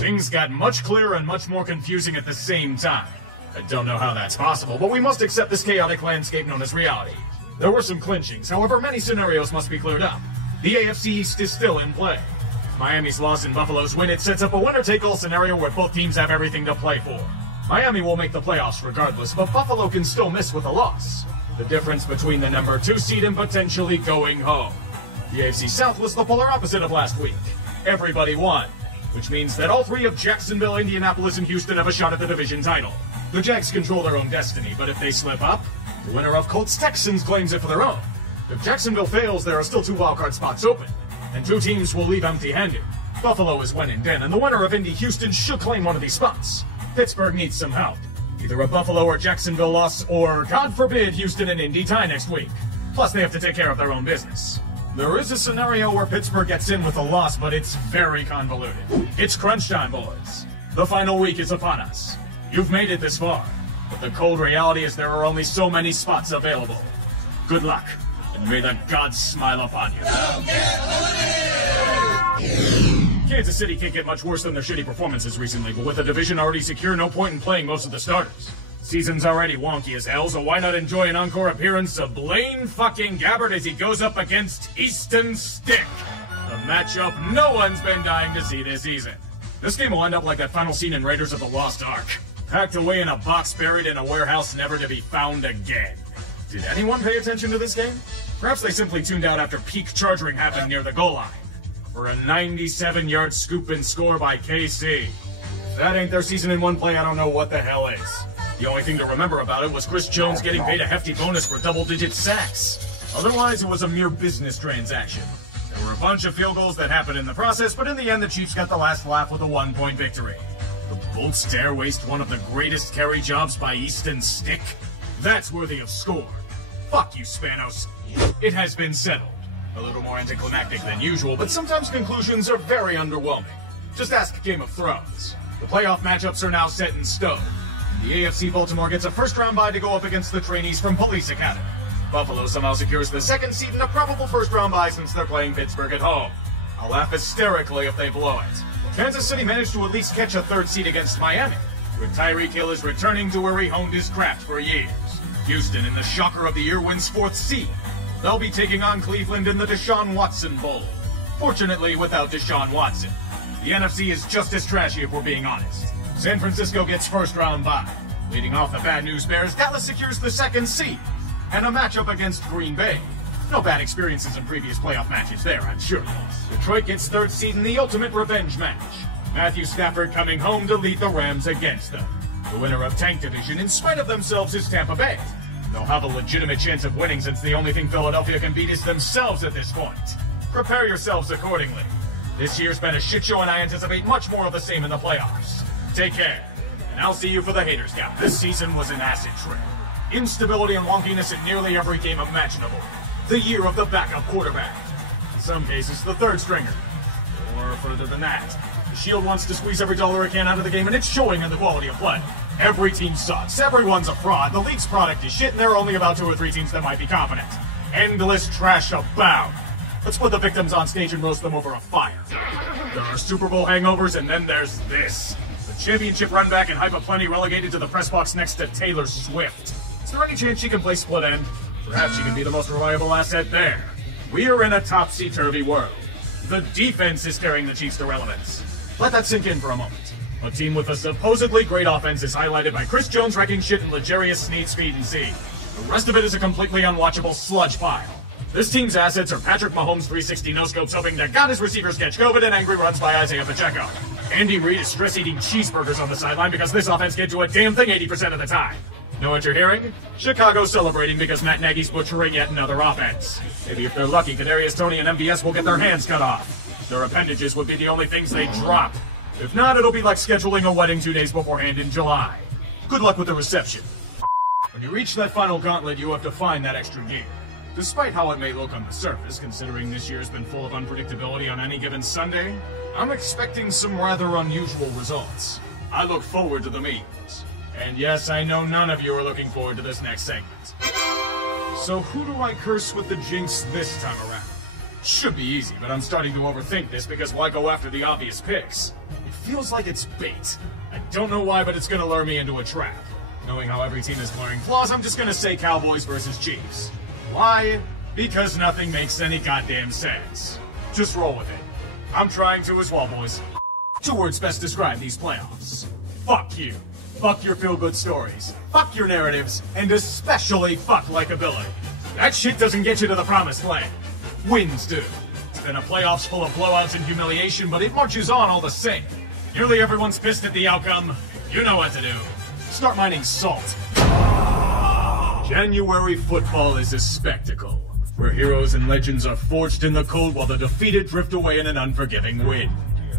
Things got much clearer and much more confusing at the same time. I don't know how that's possible, but we must accept this chaotic landscape known as reality. There were some clinchings, however many scenarios must be cleared up. The AFC East is still in play. Miami's loss and Buffalo's win, it sets up a winner-take-all scenario where both teams have everything to play for. Miami will make the playoffs regardless, but Buffalo can still miss with a loss. The difference between the #2 seed and potentially going home. The AFC South was the polar opposite of last week. Everybody won, which means that all 3 of Jacksonville, Indianapolis, and Houston have a shot at the division title. The Jags control their own destiny, but if they slip up, the winner of Colts-Texans claims it for their own. If Jacksonville fails, there are still 2 wildcard spots open, and 2 teams will leave empty-handed. Buffalo is when and then, and the winner of Indy-Houston should claim one of these spots. Pittsburgh needs some help. Either a Buffalo or Jacksonville loss, or, God forbid, Houston and Indy tie next week. Plus, they have to take care of their own business. There is a scenario where Pittsburgh gets in with a loss, but it's very convoluted. It's crunch time, boys. The final week is upon us. You've made it this far, but the cold reality is there are only so many spots available. Good luck. and may the gods smile upon you. Don't get Kansas City can't get much worse than their shitty performances recently, but with the division already secure, no point in playing most of the starters. Season's already wonky as hell, so why not enjoy an encore appearance of Blaine fucking Gabbert as he goes up against Easton Stick? A matchup no one's been dying to see this season. This game will end up like that final scene in Raiders of the Lost Ark. Packed away in a box buried in a warehouse never to be found again. Did anyone pay attention to this game? Perhaps they simply tuned out after peak charging happened near the goal line. For a 97-yard scoop and score by KC. If that ain't their season in one play, I don't know what the hell is. The only thing to remember about it was Chris Jones getting paid a hefty bonus for double-digit sacks. Otherwise, it was a mere business transaction. There were a bunch of field goals that happened in the process, but in the end, the Chiefs got the last laugh with a 1-point victory. The Bolts dare waste one of the greatest carry jobs by Easton Stick? That's worthy of score. Fuck you, Spanos. It has been settled. A little more anticlimactic than usual, but sometimes conclusions are very underwhelming. Just ask Game of Thrones. The playoff matchups are now set in stone. The AFC Baltimore gets a first-round bye to go up against the trainees from Police Academy. Buffalo somehow secures the second seed and a probable first-round bye since they're playing Pittsburgh at home. I'll laugh hysterically if they blow it. Kansas City managed to at least catch a third seed against Miami, with Tyreek Hill is returning to where he honed his craft for years. Houston, in the shocker of the year, wins fourth seed. They'll be taking on Cleveland in the Deshaun Watson Bowl. Fortunately, without Deshaun Watson. The NFC is just as trashy if we're being honest. San Francisco gets first-round bye. Leading off the bad news bears, Dallas secures the second seed. And a matchup against Green Bay. No bad experiences in previous playoff matches there, I'm sure. Detroit gets third seed in the ultimate revenge match. Matthew Stafford coming home to lead the Rams against them. The winner of Tank Division, in spite of themselves, is Tampa Bay. They'll have a legitimate chance of winning since the only thing Philadelphia can beat is themselves at this point. Prepare yourselves accordingly. This year's been a shit show and I anticipate much more of the same in the playoffs. Take care, and I'll see you for the haters guy. This season was an acid trip. Instability and wonkiness in nearly every game imaginable. The year of the backup quarterback. In some cases, the third stringer. Or further than that. The Shield wants to squeeze every dollar it can out of the game, and it's showing in the quality of play. Every team sucks, everyone's a fraud, the league's product is shit, and there are only about 2 or 3 teams that might be competent. Endless trash abound. Let's put the victims on stage and roast them over a fire. There are Super Bowl hangovers, and then there's this. The championship run back and hype aplenty relegated to the press box next to Taylor Swift. Is there any chance she can play split end? Perhaps she can be the most reliable asset there. We are in a topsy-turvy world. The defense is carrying the Chiefs to relevance. Let that sink in for a moment. A team with a supposedly great offense is highlighted by Chris Jones wrecking shit and L'Jarius Sneed speed and C. The rest of it is a completely unwatchable sludge pile. This team's assets are Patrick Mahomes 360 no-scopes hoping to God his receivers catch COVID and angry runs by Isaiah Pacheco. Andy Reid is stress-eating cheeseburgers on the sideline because this offense can't do a damn thing 80% of the time. Know what you're hearing? Chicago's celebrating because Matt Nagy's butchering yet another offense. Maybe if they're lucky, Kadarius Toney and MVS will get their hands cut off. Their appendages would be the only things they drop. If not, it'll be like scheduling a wedding 2 days beforehand in July. Good luck with the reception. When you reach that final gauntlet, you have to find that extra gear. Despite how it may look on the surface, considering this year's been full of unpredictability on any given Sunday, I'm expecting some rather unusual results. I look forward to the memes. And yes, I know none of you are looking forward to this next segment. So who do I curse with the jinx this time around? Should be easy, but I'm starting to overthink this because why go after the obvious picks? It feels like it's bait. I don't know why, but it's gonna lure me into a trap. Knowing how every team is glaring flaws, I'm just gonna say Cowboys versus Chiefs. Why? Because nothing makes any goddamn sense. Just roll with it. I'm trying to as well, boys. 2 words best describe these playoffs. Fuck you. Fuck your feel-good stories. Fuck your narratives. And especially fuck likability. That shit doesn't get you to the promised land. Wins do. It's been a playoffs full of blowouts and humiliation, but it marches on all the same. Nearly everyone's pissed at the outcome. You know what to do. Start mining salt. January football is a spectacle, where heroes and legends are forged in the cold while the defeated drift away in an unforgiving wind.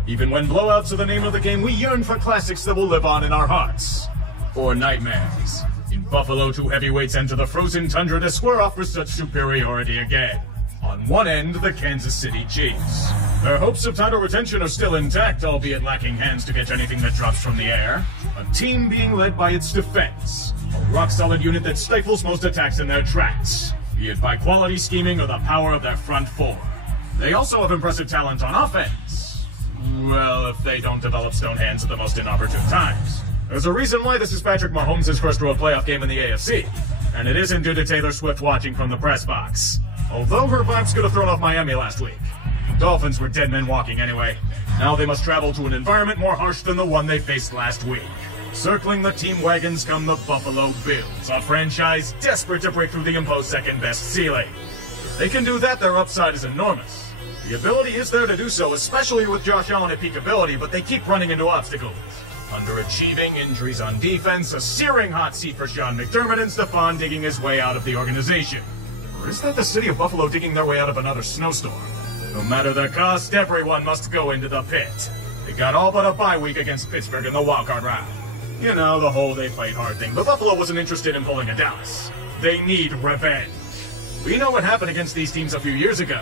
Even when blowouts are the name of the game, we yearn for classics that will live on in our hearts. Or nightmares. In Buffalo, 2 heavyweights enter the frozen tundra to square off for such superiority again. On one end, the Kansas City Chiefs. Their hopes of title retention are still intact, albeit lacking hands to catch anything that drops from the air. A team being led by its defense. A rock-solid unit that stifles most attacks in their tracks. be it by quality scheming or the power of their front four. They also have impressive talent on offense. Well, if they don't develop stone hands at the most inopportune times. There's a reason why this is Patrick Mahomes' first road playoff game in the AFC, and it isn't due to Taylor Swift watching from the press box. Although her vibes could have thrown off Miami last week. The Dolphins were dead men walking anyway. Now they must travel to an environment more harsh than the one they faced last week. Circling the team wagons come the Buffalo Bills, a franchise desperate to break through the imposed second-best ceiling. If they can do that, their upside is enormous. The ability is there to do so, especially with Josh Allen at peak ability, but they keep running into obstacles. Underachieving, injuries on defense, a searing hot seat for Sean McDermott, and Stephon digging his way out of the organization. Or is that the city of Buffalo digging their way out of another snowstorm? No matter the cost, everyone must go into the pit. They got all but a bye week against Pittsburgh in the wildcard round. You know, the whole they played hard thing, but Buffalo wasn't interested in pulling a Dallas. They need revenge. We know what happened against these teams a few years ago.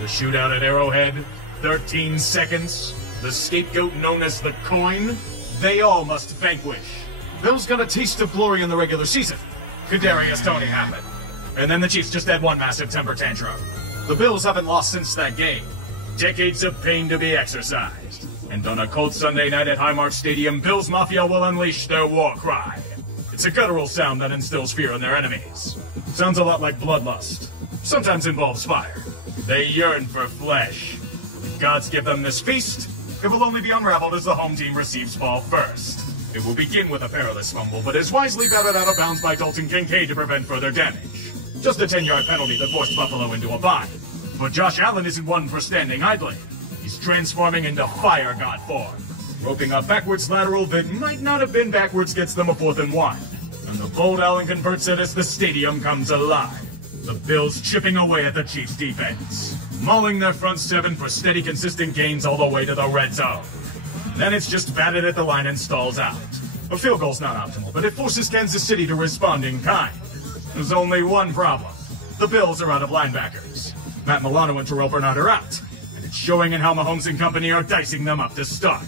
The shootout at Arrowhead, 13 seconds, the scapegoat known as the coin. They all must vanquish. Bills got a taste of glory in the regular season. Kadarius Toney happened. And then the Chiefs just had one massive temper tantrum. The Bills haven't lost since that game. Decades of pain to be exercised. And on a cold Sunday night at Highmark Stadium, Bills Mafia will unleash their war cry. It's a guttural sound that instills fear in their enemies. Sounds a lot like bloodlust. Sometimes involves fire. They yearn for flesh. When gods give them this feast, it will only be unraveled as the home team receives ball first. It will begin with a perilous fumble, but is wisely batted out of bounds by Dalton Kincaid to prevent further damage. Just a 10-yard penalty that forced Buffalo into a bind. But Josh Allen isn't one for standing idly. He's transforming into fire god form. Roping a backwards lateral that might not have been backwards gets them a 4th and 1. And the bold Allen converts it as the stadium comes alive. The Bills chipping away at the Chiefs' defense, mauling their front seven for steady, consistent gains all the way to the red zone. Then it's just batted at the line and stalls out. A field goal's not optimal, but it forces Kansas City to respond in kind. There's only one problem. The Bills are out of linebackers. Matt Milano and Terrell Bernard are out, and it's showing in how Mahomes and company are dicing them up to start.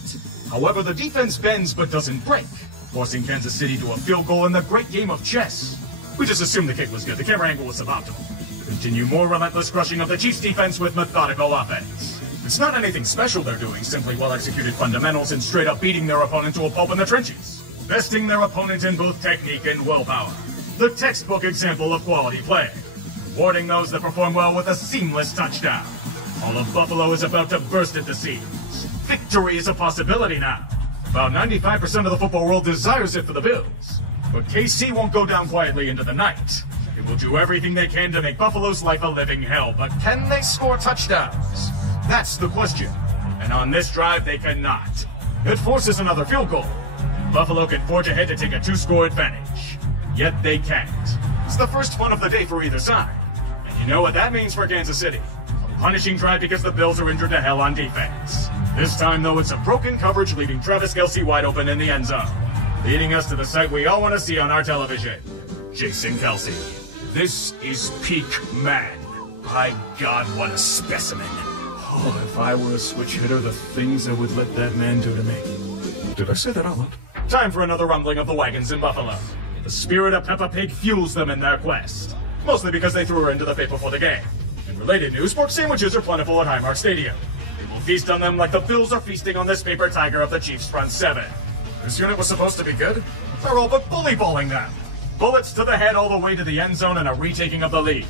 However, the defense bends but doesn't break, forcing Kansas City to a field goal in the great game of chess. We just assumed the kick was good. The camera angle was suboptimal. Continue more relentless crushing of the Chiefs' defense with methodical offense. It's not anything special they're doing, simply well-executed fundamentals and straight-up beating their opponent to a pulp in the trenches. Besting their opponent in both technique and willpower. The textbook example of quality play. Rewarding those that perform well with a seamless touchdown. All of Buffalo is about to burst at the seams. Victory is a possibility now. About 95% of the football world desires it for the Bills. But KC won't go down quietly into the night. They will do everything they can to make Buffalo's life a living hell, but can they score touchdowns? That's the question. And on this drive, they cannot. It forces another field goal. Buffalo can forge ahead to take a 2-score advantage. Yet they can't. It's the first fun of the day for either side. And you know what that means for Kansas City. A punishing drive because the Bills are injured to hell on defense. This time, though, it's a broken coverage leaving Travis Kelce wide open in the end zone. Leading us to the sight we all want to see on our television. Jason Kelce. This is peak man. By God, what a specimen. Oh, if I were a switch hitter, the things I would let that man do to me. Did I say that out loud? Time for another rumbling of the wagons in Buffalo. The spirit of Peppa Pig fuels them in their quest. Mostly because they threw her into the pit before the game. In related news, pork sandwiches are plentiful at Highmark Stadium. They will feast on them like the Bills are feasting on this paper tiger of the Chiefs' front seven. This unit was supposed to be good. They're all but bully-balling them. Bullets to the head all the way to the end zone and a retaking of the lead.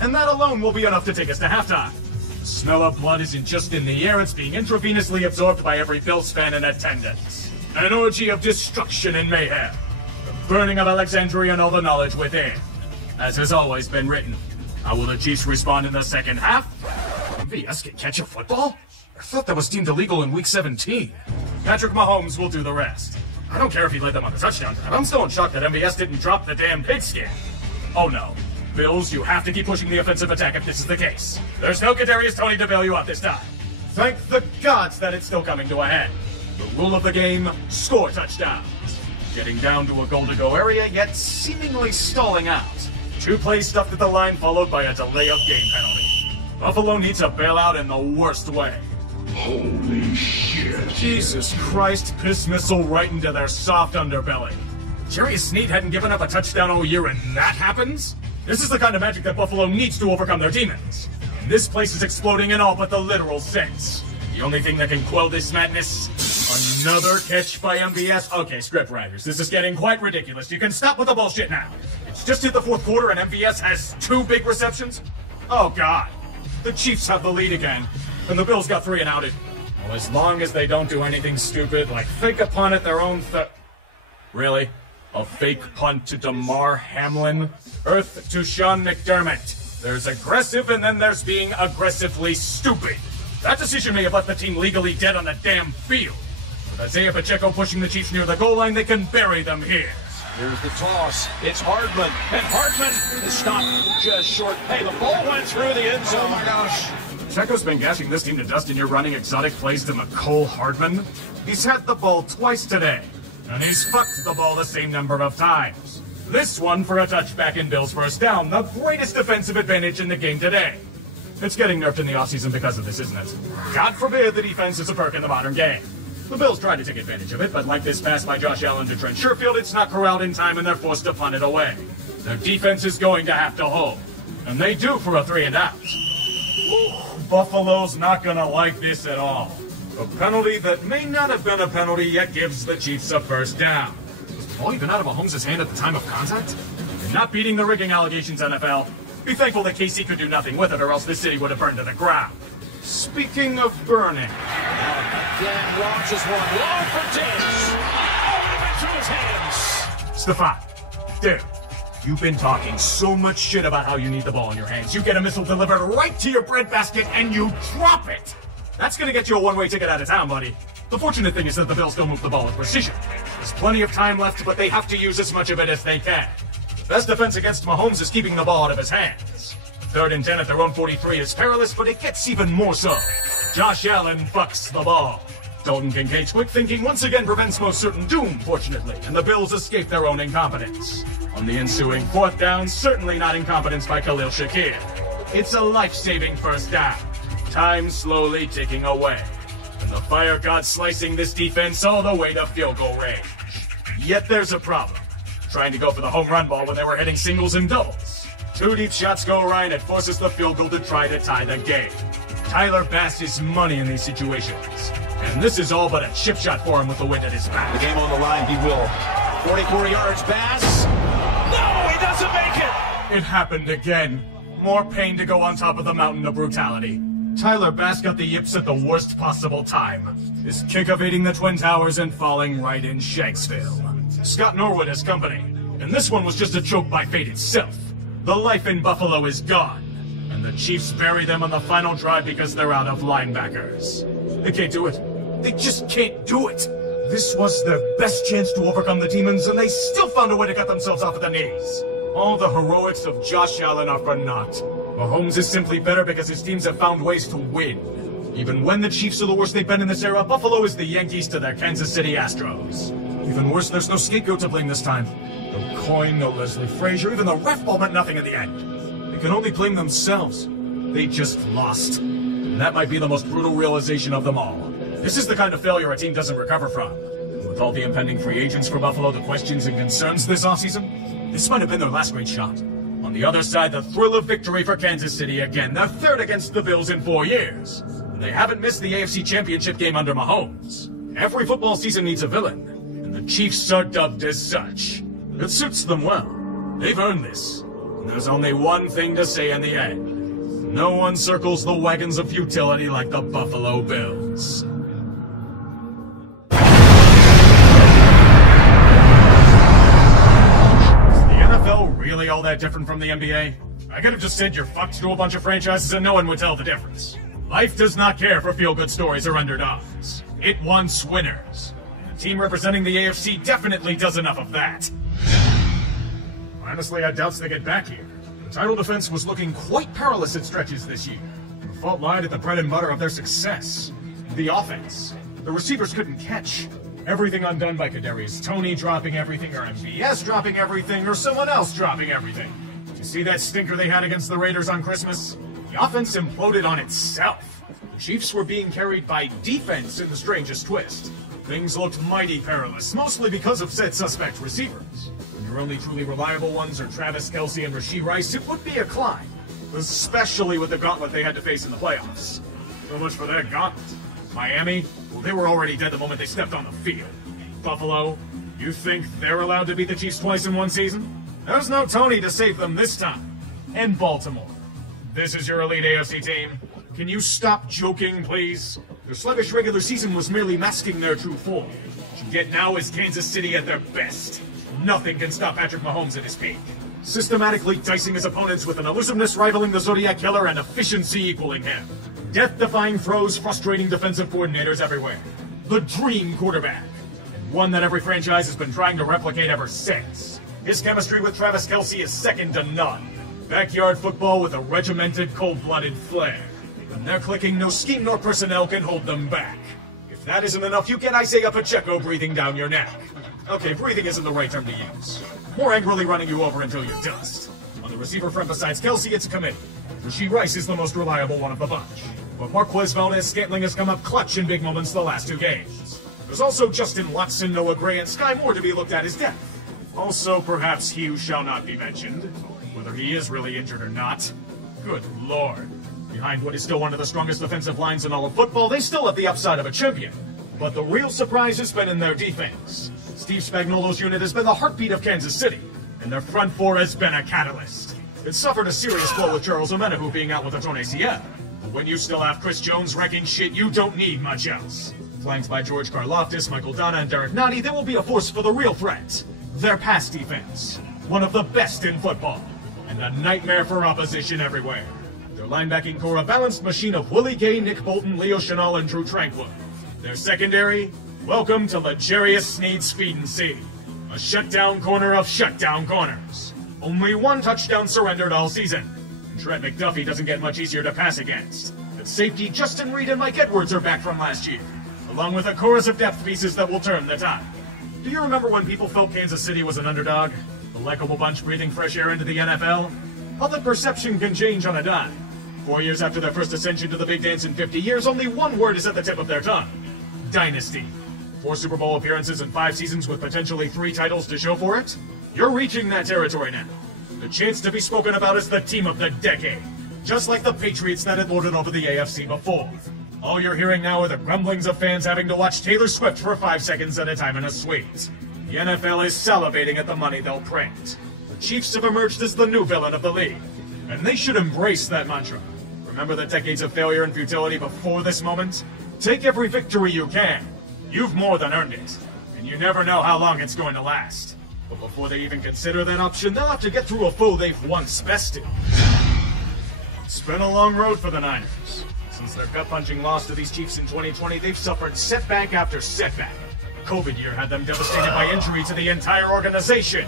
And that alone will be enough to take us to halftime. The smell of blood isn't just in the air, it's being intravenously absorbed by every Bills fan in attendance. An orgy of destruction and mayhem. The burning of Alexandria and all the knowledge within. As has always been written. How will the Chiefs respond in the second half? MVS can catch a football? I thought that was deemed illegal in Week 17. Patrick Mahomes will do the rest. I don't care if he led them on the touchdown drive. I'm still in shock that MVS didn't drop the damn pigskin. Oh no. Bills, you have to keep pushing the offensive attack if this is the case. There's no Kadarius Toney to bail you out this time. Thank the gods that it's still coming to a head. The rule of the game, score touchdowns. Getting down to a goal-to-go area, yet seemingly stalling out. 2 plays stuffed at the line, followed by a delay of game penalty. Buffalo needs a bailout in the worst way. Holy shit. Jesus Christ, piss missile right into their soft underbelly. Jerry Sneed hadn't given up a touchdown all year and that happens? This is the kind of magic that Buffalo needs to overcome their demons. And this place is exploding in all but the literal sense. The only thing that can quell this madness? Another catch by MVS? Okay, script writers, this is getting quite ridiculous. You can stop with the bullshit now. It's just hit the fourth quarter and MVS has 2 big receptions? Oh god. The Chiefs have the lead again, and the Bills got 3 and outed. Well, as long as they don't do anything stupid, like fake a punt at their own Really? A fake punt to DeMar Hamlin? Earth to Sean McDermott. There's aggressive and then there's being aggressively stupid. That decision may have left the team legally dead on the damn field. With Isaiah Pacheco pushing the Chiefs near the goal line, they can bury them here. Here's the toss. It's Hardman. And Hardman is stopped just short. Hey, the ball went through the end zone. Oh my gosh. Pacheco's been gashing this team to dust and you're running exotic plays to McCole Hardman? He's had the ball twice today. And he's fucked the ball the same number of times. This one for a touchback and Bills first down, the greatest defensive advantage in the game today. It's getting nerfed in the offseason because of this, isn't it? God forbid the defense is a perk in the modern game. The Bills tried to take advantage of it, but like this pass by Josh Allen to Trent Sherfield, it's not corralled in time and they're forced to punt it away. Their defense is going to have to hold. And they do for a 3 and out. Buffalo's not gonna like this at all. A penalty that may not have been a penalty yet gives the Chiefs a first down. Was the ball even out of Mahomes' hand at the time of contact? They're not beating the rigging allegations, NFL. Be thankful that KC could do nothing with it, or else this city would have burned to the ground. Speaking of burning... Dan launches one long for Diggs. Oh, through his hands. Stefan, dude, you've been talking so much shit about how you need the ball in your hands. You get a missile delivered right to your breadbasket and you drop it. That's gonna get you a one-way ticket out of town, buddy. The fortunate thing is that the Bills don't move the ball with precision. There's plenty of time left, but they have to use as much of it as they can. The best defense against Mahomes is keeping the ball out of his hands. 3rd and 10 at their own 43 is perilous, but it gets even more so. Josh Allen fucks the ball. Dalton Kincaid's quick thinking once again prevents most certain doom, fortunately, and the Bills escape their own incompetence. On the ensuing 4th down, certainly not incompetence by Khalil Shakir. It's a life-saving first down. Time slowly ticking away, and the fire god slicing this defense all the way to field goal range. Yet there's a problem. Trying to go for the home run ball when they were hitting singles and doubles. 2 deep shots go awry and it forces the field goal to try to tie the game. Tyler Bass is money in these situations, and this is all but a chip shot for him with the wind at his back. The game on the line, he will. 44 yards, Bass. No, he doesn't make it. It happened again. More pain to go on top of the mountain of brutality. Tyler Bass got the yips at the worst possible time. His kick evading the Twin Towers and falling right in Shanksville. Scott Norwood has company, and this one was just a choke by fate itself. The life in Buffalo is gone, and the Chiefs bury them on the final drive because they're out of linebackers. They can't do it. They just can't do it. This was their best chance to overcome the demons, and they still found a way to cut themselves off at the knees. All the heroics of Josh Allen are for naught. Mahomes is simply better because his teams have found ways to win. Even when the Chiefs are the worst they've been in this era, Buffalo is the Yankees to their Kansas City Astros. Even worse, there's no scapegoat to blame this time. No coin, no Leslie Frazier, even the ref ball meant nothing at the end. They can only blame themselves. They just lost. And that might be the most brutal realization of them all. This is the kind of failure a team doesn't recover from. And with all the impending free agents for Buffalo, the questions and concerns this offseason, this might have been their last great shot. On the other side, the thrill of victory for Kansas City again. They're 3rd against the Bills in 4 years. And they haven't missed the AFC Championship game under Mahomes. Every football season needs a villain, and the Chiefs are dubbed as such. It suits them well. They've earned this. And there's only one thing to say in the end. No one circles the wagons of futility like the Buffalo Bills. Really all that different from the NBA? I could have just said you're fucked to a bunch of franchises and no one would tell the difference. Life does not care for feel-good stories or underdogs. It wants winners. The team representing the AFC definitely does enough of that. Honestly, I doubt they get back here. The title defense was looking quite perilous at stretches this year. The fault lied at the bread and butter of their success. The offense. The receivers couldn't catch. Everything undone by Kadarius Toney dropping everything, or MVS dropping everything, or someone else dropping everything. Did you see that stinker they had against the Raiders on Christmas? The offense imploded on itself. The Chiefs were being carried by defense in the strangest twist. Things looked mighty perilous, mostly because of said suspect receivers. When Your only truly reliable ones are Travis Kelce and Rashee Rice. It would be a climb, especially with the gauntlet they had to face in the playoffs. So much for that gauntlet. Miami, well, they were already dead the moment they stepped on the field. Buffalo, you think they're allowed to beat the Chiefs twice in one season? There's no Tony to save them this time. And Baltimore. This is your elite AFC team. Can you stop joking, please? Their sluggish regular season was merely masking their true form. What you get now is Kansas City at their best. Nothing can stop Patrick Mahomes at his peak. Systematically dicing his opponents with an elusiveness rivaling the Zodiac Killer and efficiency equaling him. Death-defying throws, frustrating defensive coordinators everywhere. The dream quarterback. And one that every franchise has been trying to replicate ever since. His chemistry with Travis Kelce is second to none. Backyard football with a regimented, cold-blooded flair. When they're clicking, no scheme nor personnel can hold them back. If that isn't enough, you get Isaiah Pacheco breathing down your neck. Okay, breathing isn't the right term to use. More angrily running you over until you're dust. On the receiver front besides Kelce, it's a committee. Rashee Rice is the most reliable one of the bunch. But Marquez Valdez-Scantling has come up clutch in big moments the last two games. There's also Justin Watson, Noah Gray, and Sky Moore to be looked at as depth. Also, perhaps he who shall not be mentioned. Whether he is really injured or not. Good lord. Behind what is still one of the strongest defensive lines in all of football, they still have the upside of a champion. But the real surprise has been in their defense. Steve Spagnuolo's unit has been the heartbeat of Kansas City, and their front four has been a catalyst. It suffered a serious blow with Charles Omenihu being out with a torn ACL. But when you still have Chris Jones wrecking shit, you don't need much else. Flanked by George Karlaftis, Michael Donna, and Derek Nottie, there will be a force for the real threat. Their pass defense. One of the best in football. And a nightmare for opposition everywhere. Their linebacking core, a balanced machine of Willie Gay, Nick Bolton, Leo Chenal, and Drew Tranquil. Their secondary, welcome to L'Jarius Sneed Speed and Seed. A shutdown corner of shutdown corners. Only one touchdown surrendered all season. And Trent McDuffie doesn't get much easier to pass against. At safety, Justin Reed and Mike Edwards are back from last year, along with a chorus of depth pieces that will turn the tide. Do you remember when people felt Kansas City was an underdog? A likable bunch breathing fresh air into the NFL? Public perception can change on a dime. 4 years after their first ascension to the big dance in 50 years, only one word is at the tip of their tongue. Dynasty. 4 Super Bowl appearances in 5 seasons with potentially 3 titles to show for it? You're reaching that territory now. The chance to be spoken about as the team of the decade. Just like the Patriots that had lorded over the AFC before. All you're hearing now are the grumblings of fans having to watch Taylor Swift for 5 seconds at a time in a suite. The NFL is salivating at the money they'll print. The Chiefs have emerged as the new villain of the league. And they should embrace that mantra. Remember the decades of failure and futility before this moment? Take every victory you can. You've more than earned it. And you never know how long it's going to last. But before they even consider that option, they'll have to get through a foe they've once bested. It's been a long road for the Niners. Since their gut-punching loss to these Chiefs in 2020, they've suffered setback after setback. COVID year had them devastated by injury to the entire organization,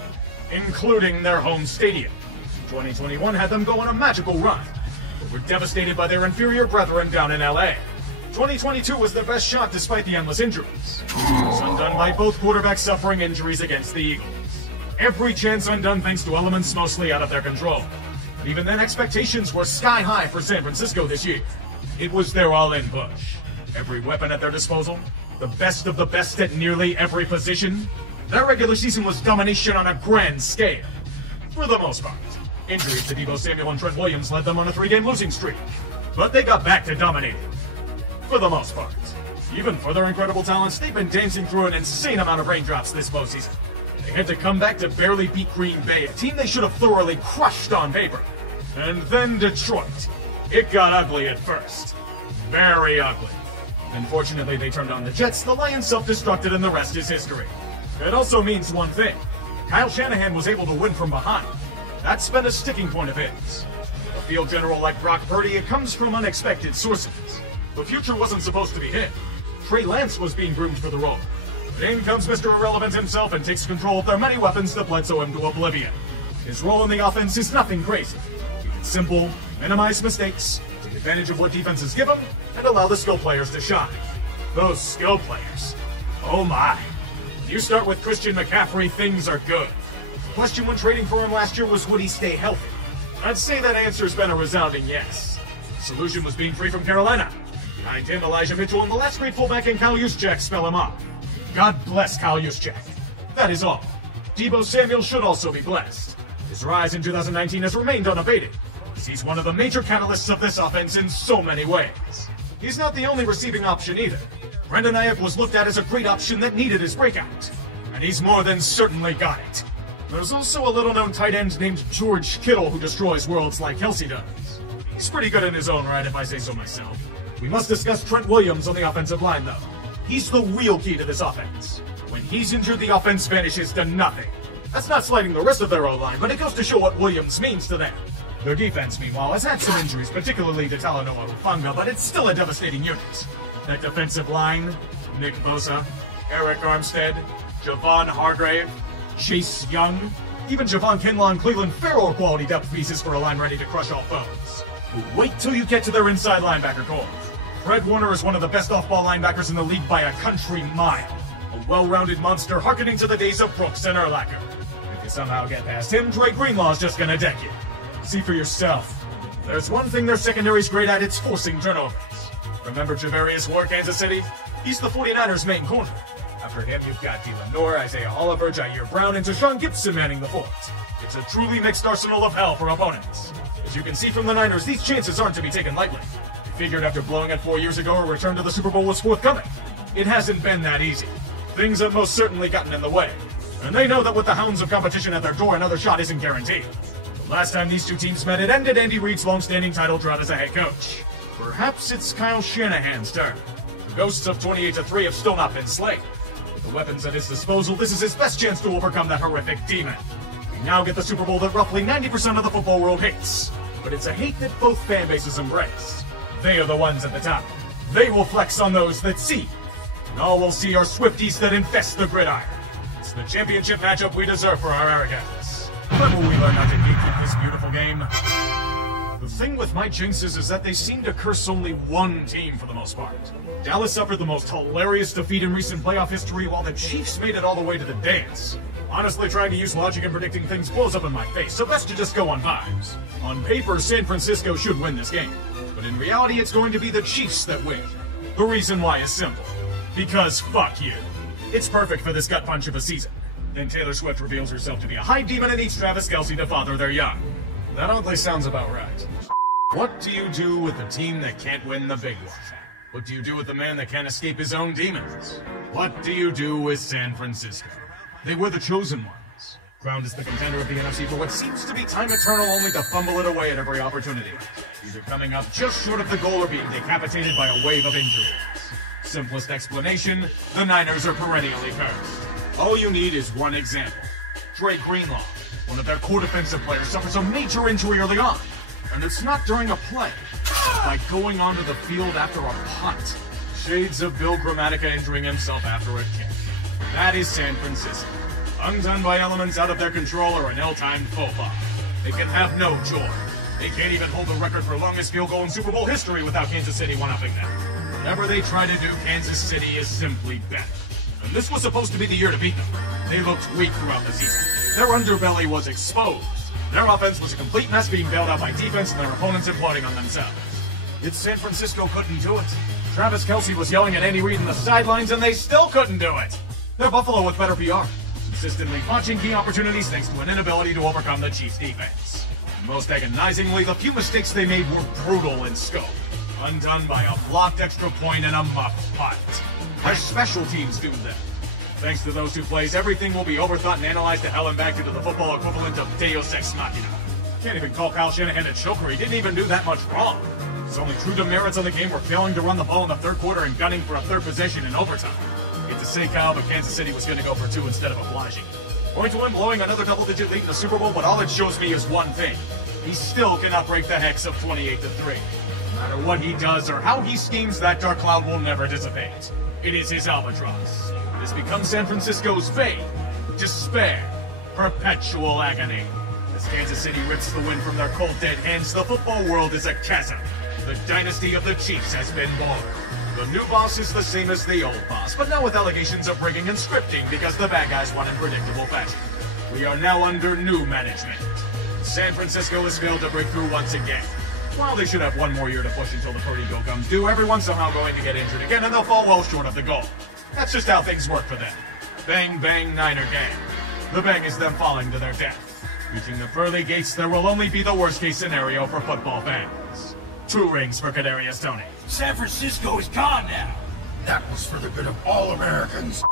including their home stadium. 2021 had them go on a magical run, but were devastated by their inferior brethren down in LA. 2022 was their best shot despite the endless injuries. It was undone by both quarterbacks suffering injuries against the Eagles. Every chance undone thanks to elements mostly out of their control. But even then, expectations were sky high for San Francisco this year. It was their all-in push. Every weapon at their disposal, the best of the best at nearly every position. Their regular season was domination on a grand scale. For the most part. Injuries to Deebo Samuel and Trent Williams led them on a 3-game losing streak. But they got back to dominating. For the most part. Even for their incredible talents, they've been dancing through an insane amount of raindrops this postseason. They had to come back to barely beat Green Bay, a team they should have thoroughly crushed on paper. And then Detroit. It got ugly at first. Very ugly. Unfortunately, they turned on the Jets, the Lions self-destructed, and the rest is history. It also means one thing. Kyle Shanahan was able to win from behind. That's been a sticking point of his. A field general like Brock Purdy, it comes from unexpected sources. The future wasn't supposed to be him. Trey Lance was being groomed for the role. But in comes Mr. Irrelevant himself and takes control of their many weapons that Bledsoe him to oblivion. His role in the offense is nothing crazy. Keep it simple, minimize mistakes, take advantage of what defenses give him, and allow the skill players to shine. Those skill players. Oh my. When you start with Christian McCaffrey, things are good. The question when trading for him last year was, would he stay healthy? I'd say that answer's been a resounding yes. The solution was being free from Carolina. Behind him, Elijah Mitchell and the last great fullback in Kyle Juszczyk spell him off. God bless Kyle Juszczyk. That is all. Deebo Samuel should also be blessed. His rise in 2019 has remained unabated. He's one of the major catalysts of this offense in so many ways. He's not the only receiving option either. Brandon Ayuk was looked at as a great option that needed his breakout, and he's more than certainly got it. There's also a little-known tight end named George Kittle who destroys worlds like Kelsey does. He's pretty good in his own right, if I say so myself. We must discuss Trent Williams on the offensive line, though. He's the real key to this offense. When he's injured, the offense vanishes to nothing. That's not slighting the rest of their O-line, but it goes to show what Williams means to them. Their defense, meanwhile, has had some injuries, particularly to Talanoa Hufanga, but it's still a devastating unit. That defensive line, Nick Bosa, Eric Armstead, Javon Hargrave, Chase Young, even Javon Kinlaw and Cleveland Farrell quality depth pieces for a line ready to crush all foes. But wait till you get to their inside linebacker core. Fred Warner is one of the best off-ball linebackers in the league by a country mile. A well-rounded monster hearkening to the days of Brooks and Urlacher. If you somehow get past him, Dre Greenlaw's just gonna deck you. See for yourself. There's one thing their secondary's great at, it's forcing turnovers. Remember Javarius Ward, Kansas City? He's the 49ers' main corner. After him, you've got Dylan Noor, Isaiah Oliver, Jair Brown, and Tashawn Gibson manning the fort. It's a truly mixed arsenal of hell for opponents. As you can see from the Niners, these chances aren't to be taken lightly. They figured after blowing it 4 years ago, a return to the Super Bowl was forthcoming. It hasn't been that easy. Things have most certainly gotten in the way. And they know that with the hounds of competition at their door, another shot isn't guaranteed. The last time these two teams met, it ended Andy Reid's long-standing title drought as a head coach. Perhaps it's Kyle Shanahan's turn. The ghosts of 28-3 have still not been slain. With the weapons at his disposal, this is his best chance to overcome that horrific demon. We now get the Super Bowl that roughly 90% of the football world hates. But it's a hate that both fan bases embrace. They are the ones at the top. They will flex on those that see. And all we'll see are Swifties that infest the gridiron. It's the championship matchup we deserve for our arrogance. When will we learn not to gatekeep this beautiful game? The thing with my jinxes is that they seem to curse only one team for the most part. Dallas suffered the most hilarious defeat in recent playoff history, while the Chiefs made it all the way to the dance. Honestly, trying to use logic and predicting things blows up in my face, so best to just go on vibes. On paper, San Francisco should win this game, but in reality, it's going to be the Chiefs that win. The reason why is simple. Because fuck you. It's perfect for this gut punch of a season. Then Taylor Swift reveals herself to be a hive demon and needs Travis Kelce to father their young. That oddly sounds about right. What do you do with a team that can't win the big one? What do you do with a man that can't escape his own demons? What do you do with San Francisco? They were the chosen ones. Crowned as the contender of the NFC for what seems to be time eternal, only to fumble it away at every opportunity. Either coming up just short of the goal or being decapitated by a wave of injuries. Simplest explanation, the Niners are perennially cursed. All you need is one example. Dre Greenlaw, one of their core defensive players, suffers a major injury early on. And it's not during a play, but by going onto the field after a punt. Shades of Bill Gramatica injuring himself after a kick. That is San Francisco. Undone by elements out of their control or an ill-timed faux pas. They can have no joy. They can't even hold the record for longest field goal in Super Bowl history without Kansas City one-upping them. Whatever they try to do, Kansas City is simply better. And this was supposed to be the year to beat them. They looked weak throughout the season. Their underbelly was exposed. Their offense was a complete mess, being bailed out by defense and their opponents imploding on themselves. Yet San Francisco couldn't do it. Travis Kelce was yelling at Andy Reid in the sidelines, and they still couldn't do it. They're Buffalo with better PR, consistently botching key opportunities thanks to an inability to overcome the Chiefs' defense. Most agonizingly, the few mistakes they made were brutal in scope. Undone by a blocked extra point and a muffed punt. Their special teams doomed them. Thanks to those two plays, everything will be overthought and analyzed to hell and back into the football equivalent of Deus Ex Machina. Can't even call Kyle Shanahan a choker. He didn't even do that much wrong. His only true demerits on the game were failing to run the ball in the third quarter and gunning for a third possession in overtime. Hate to say, Kyle, but Kansas City was going to go for two instead of obliging. Point to him blowing another double-digit lead in the Super Bowl, but all it shows me is one thing. He still cannot break the hex of 28-3. No matter what he does or how he schemes, that dark cloud will never dissipate. It is his albatross. It has become San Francisco's bane, despair, perpetual agony. As Kansas City rips the wind from their cold dead hands, the football world is a chasm. The dynasty of the Chiefs has been born. The new boss is the same as the old boss, but now with allegations of rigging and scripting because the bad guys won in predictable fashion. We are now under new management. San Francisco has failed to break through once again. While they should have one more year to push until the Purdy go comes due, everyone's somehow going to get injured again, and they'll fall well short of the goal. That's just how things work for them. Bang, bang, Niner gang. The bang is them falling to their death. Reaching the pearly gates, there will only be the worst-case scenario for football fans. 2 rings for Kadarius Toney. San Francisco is gone now. That was for the good of all Americans.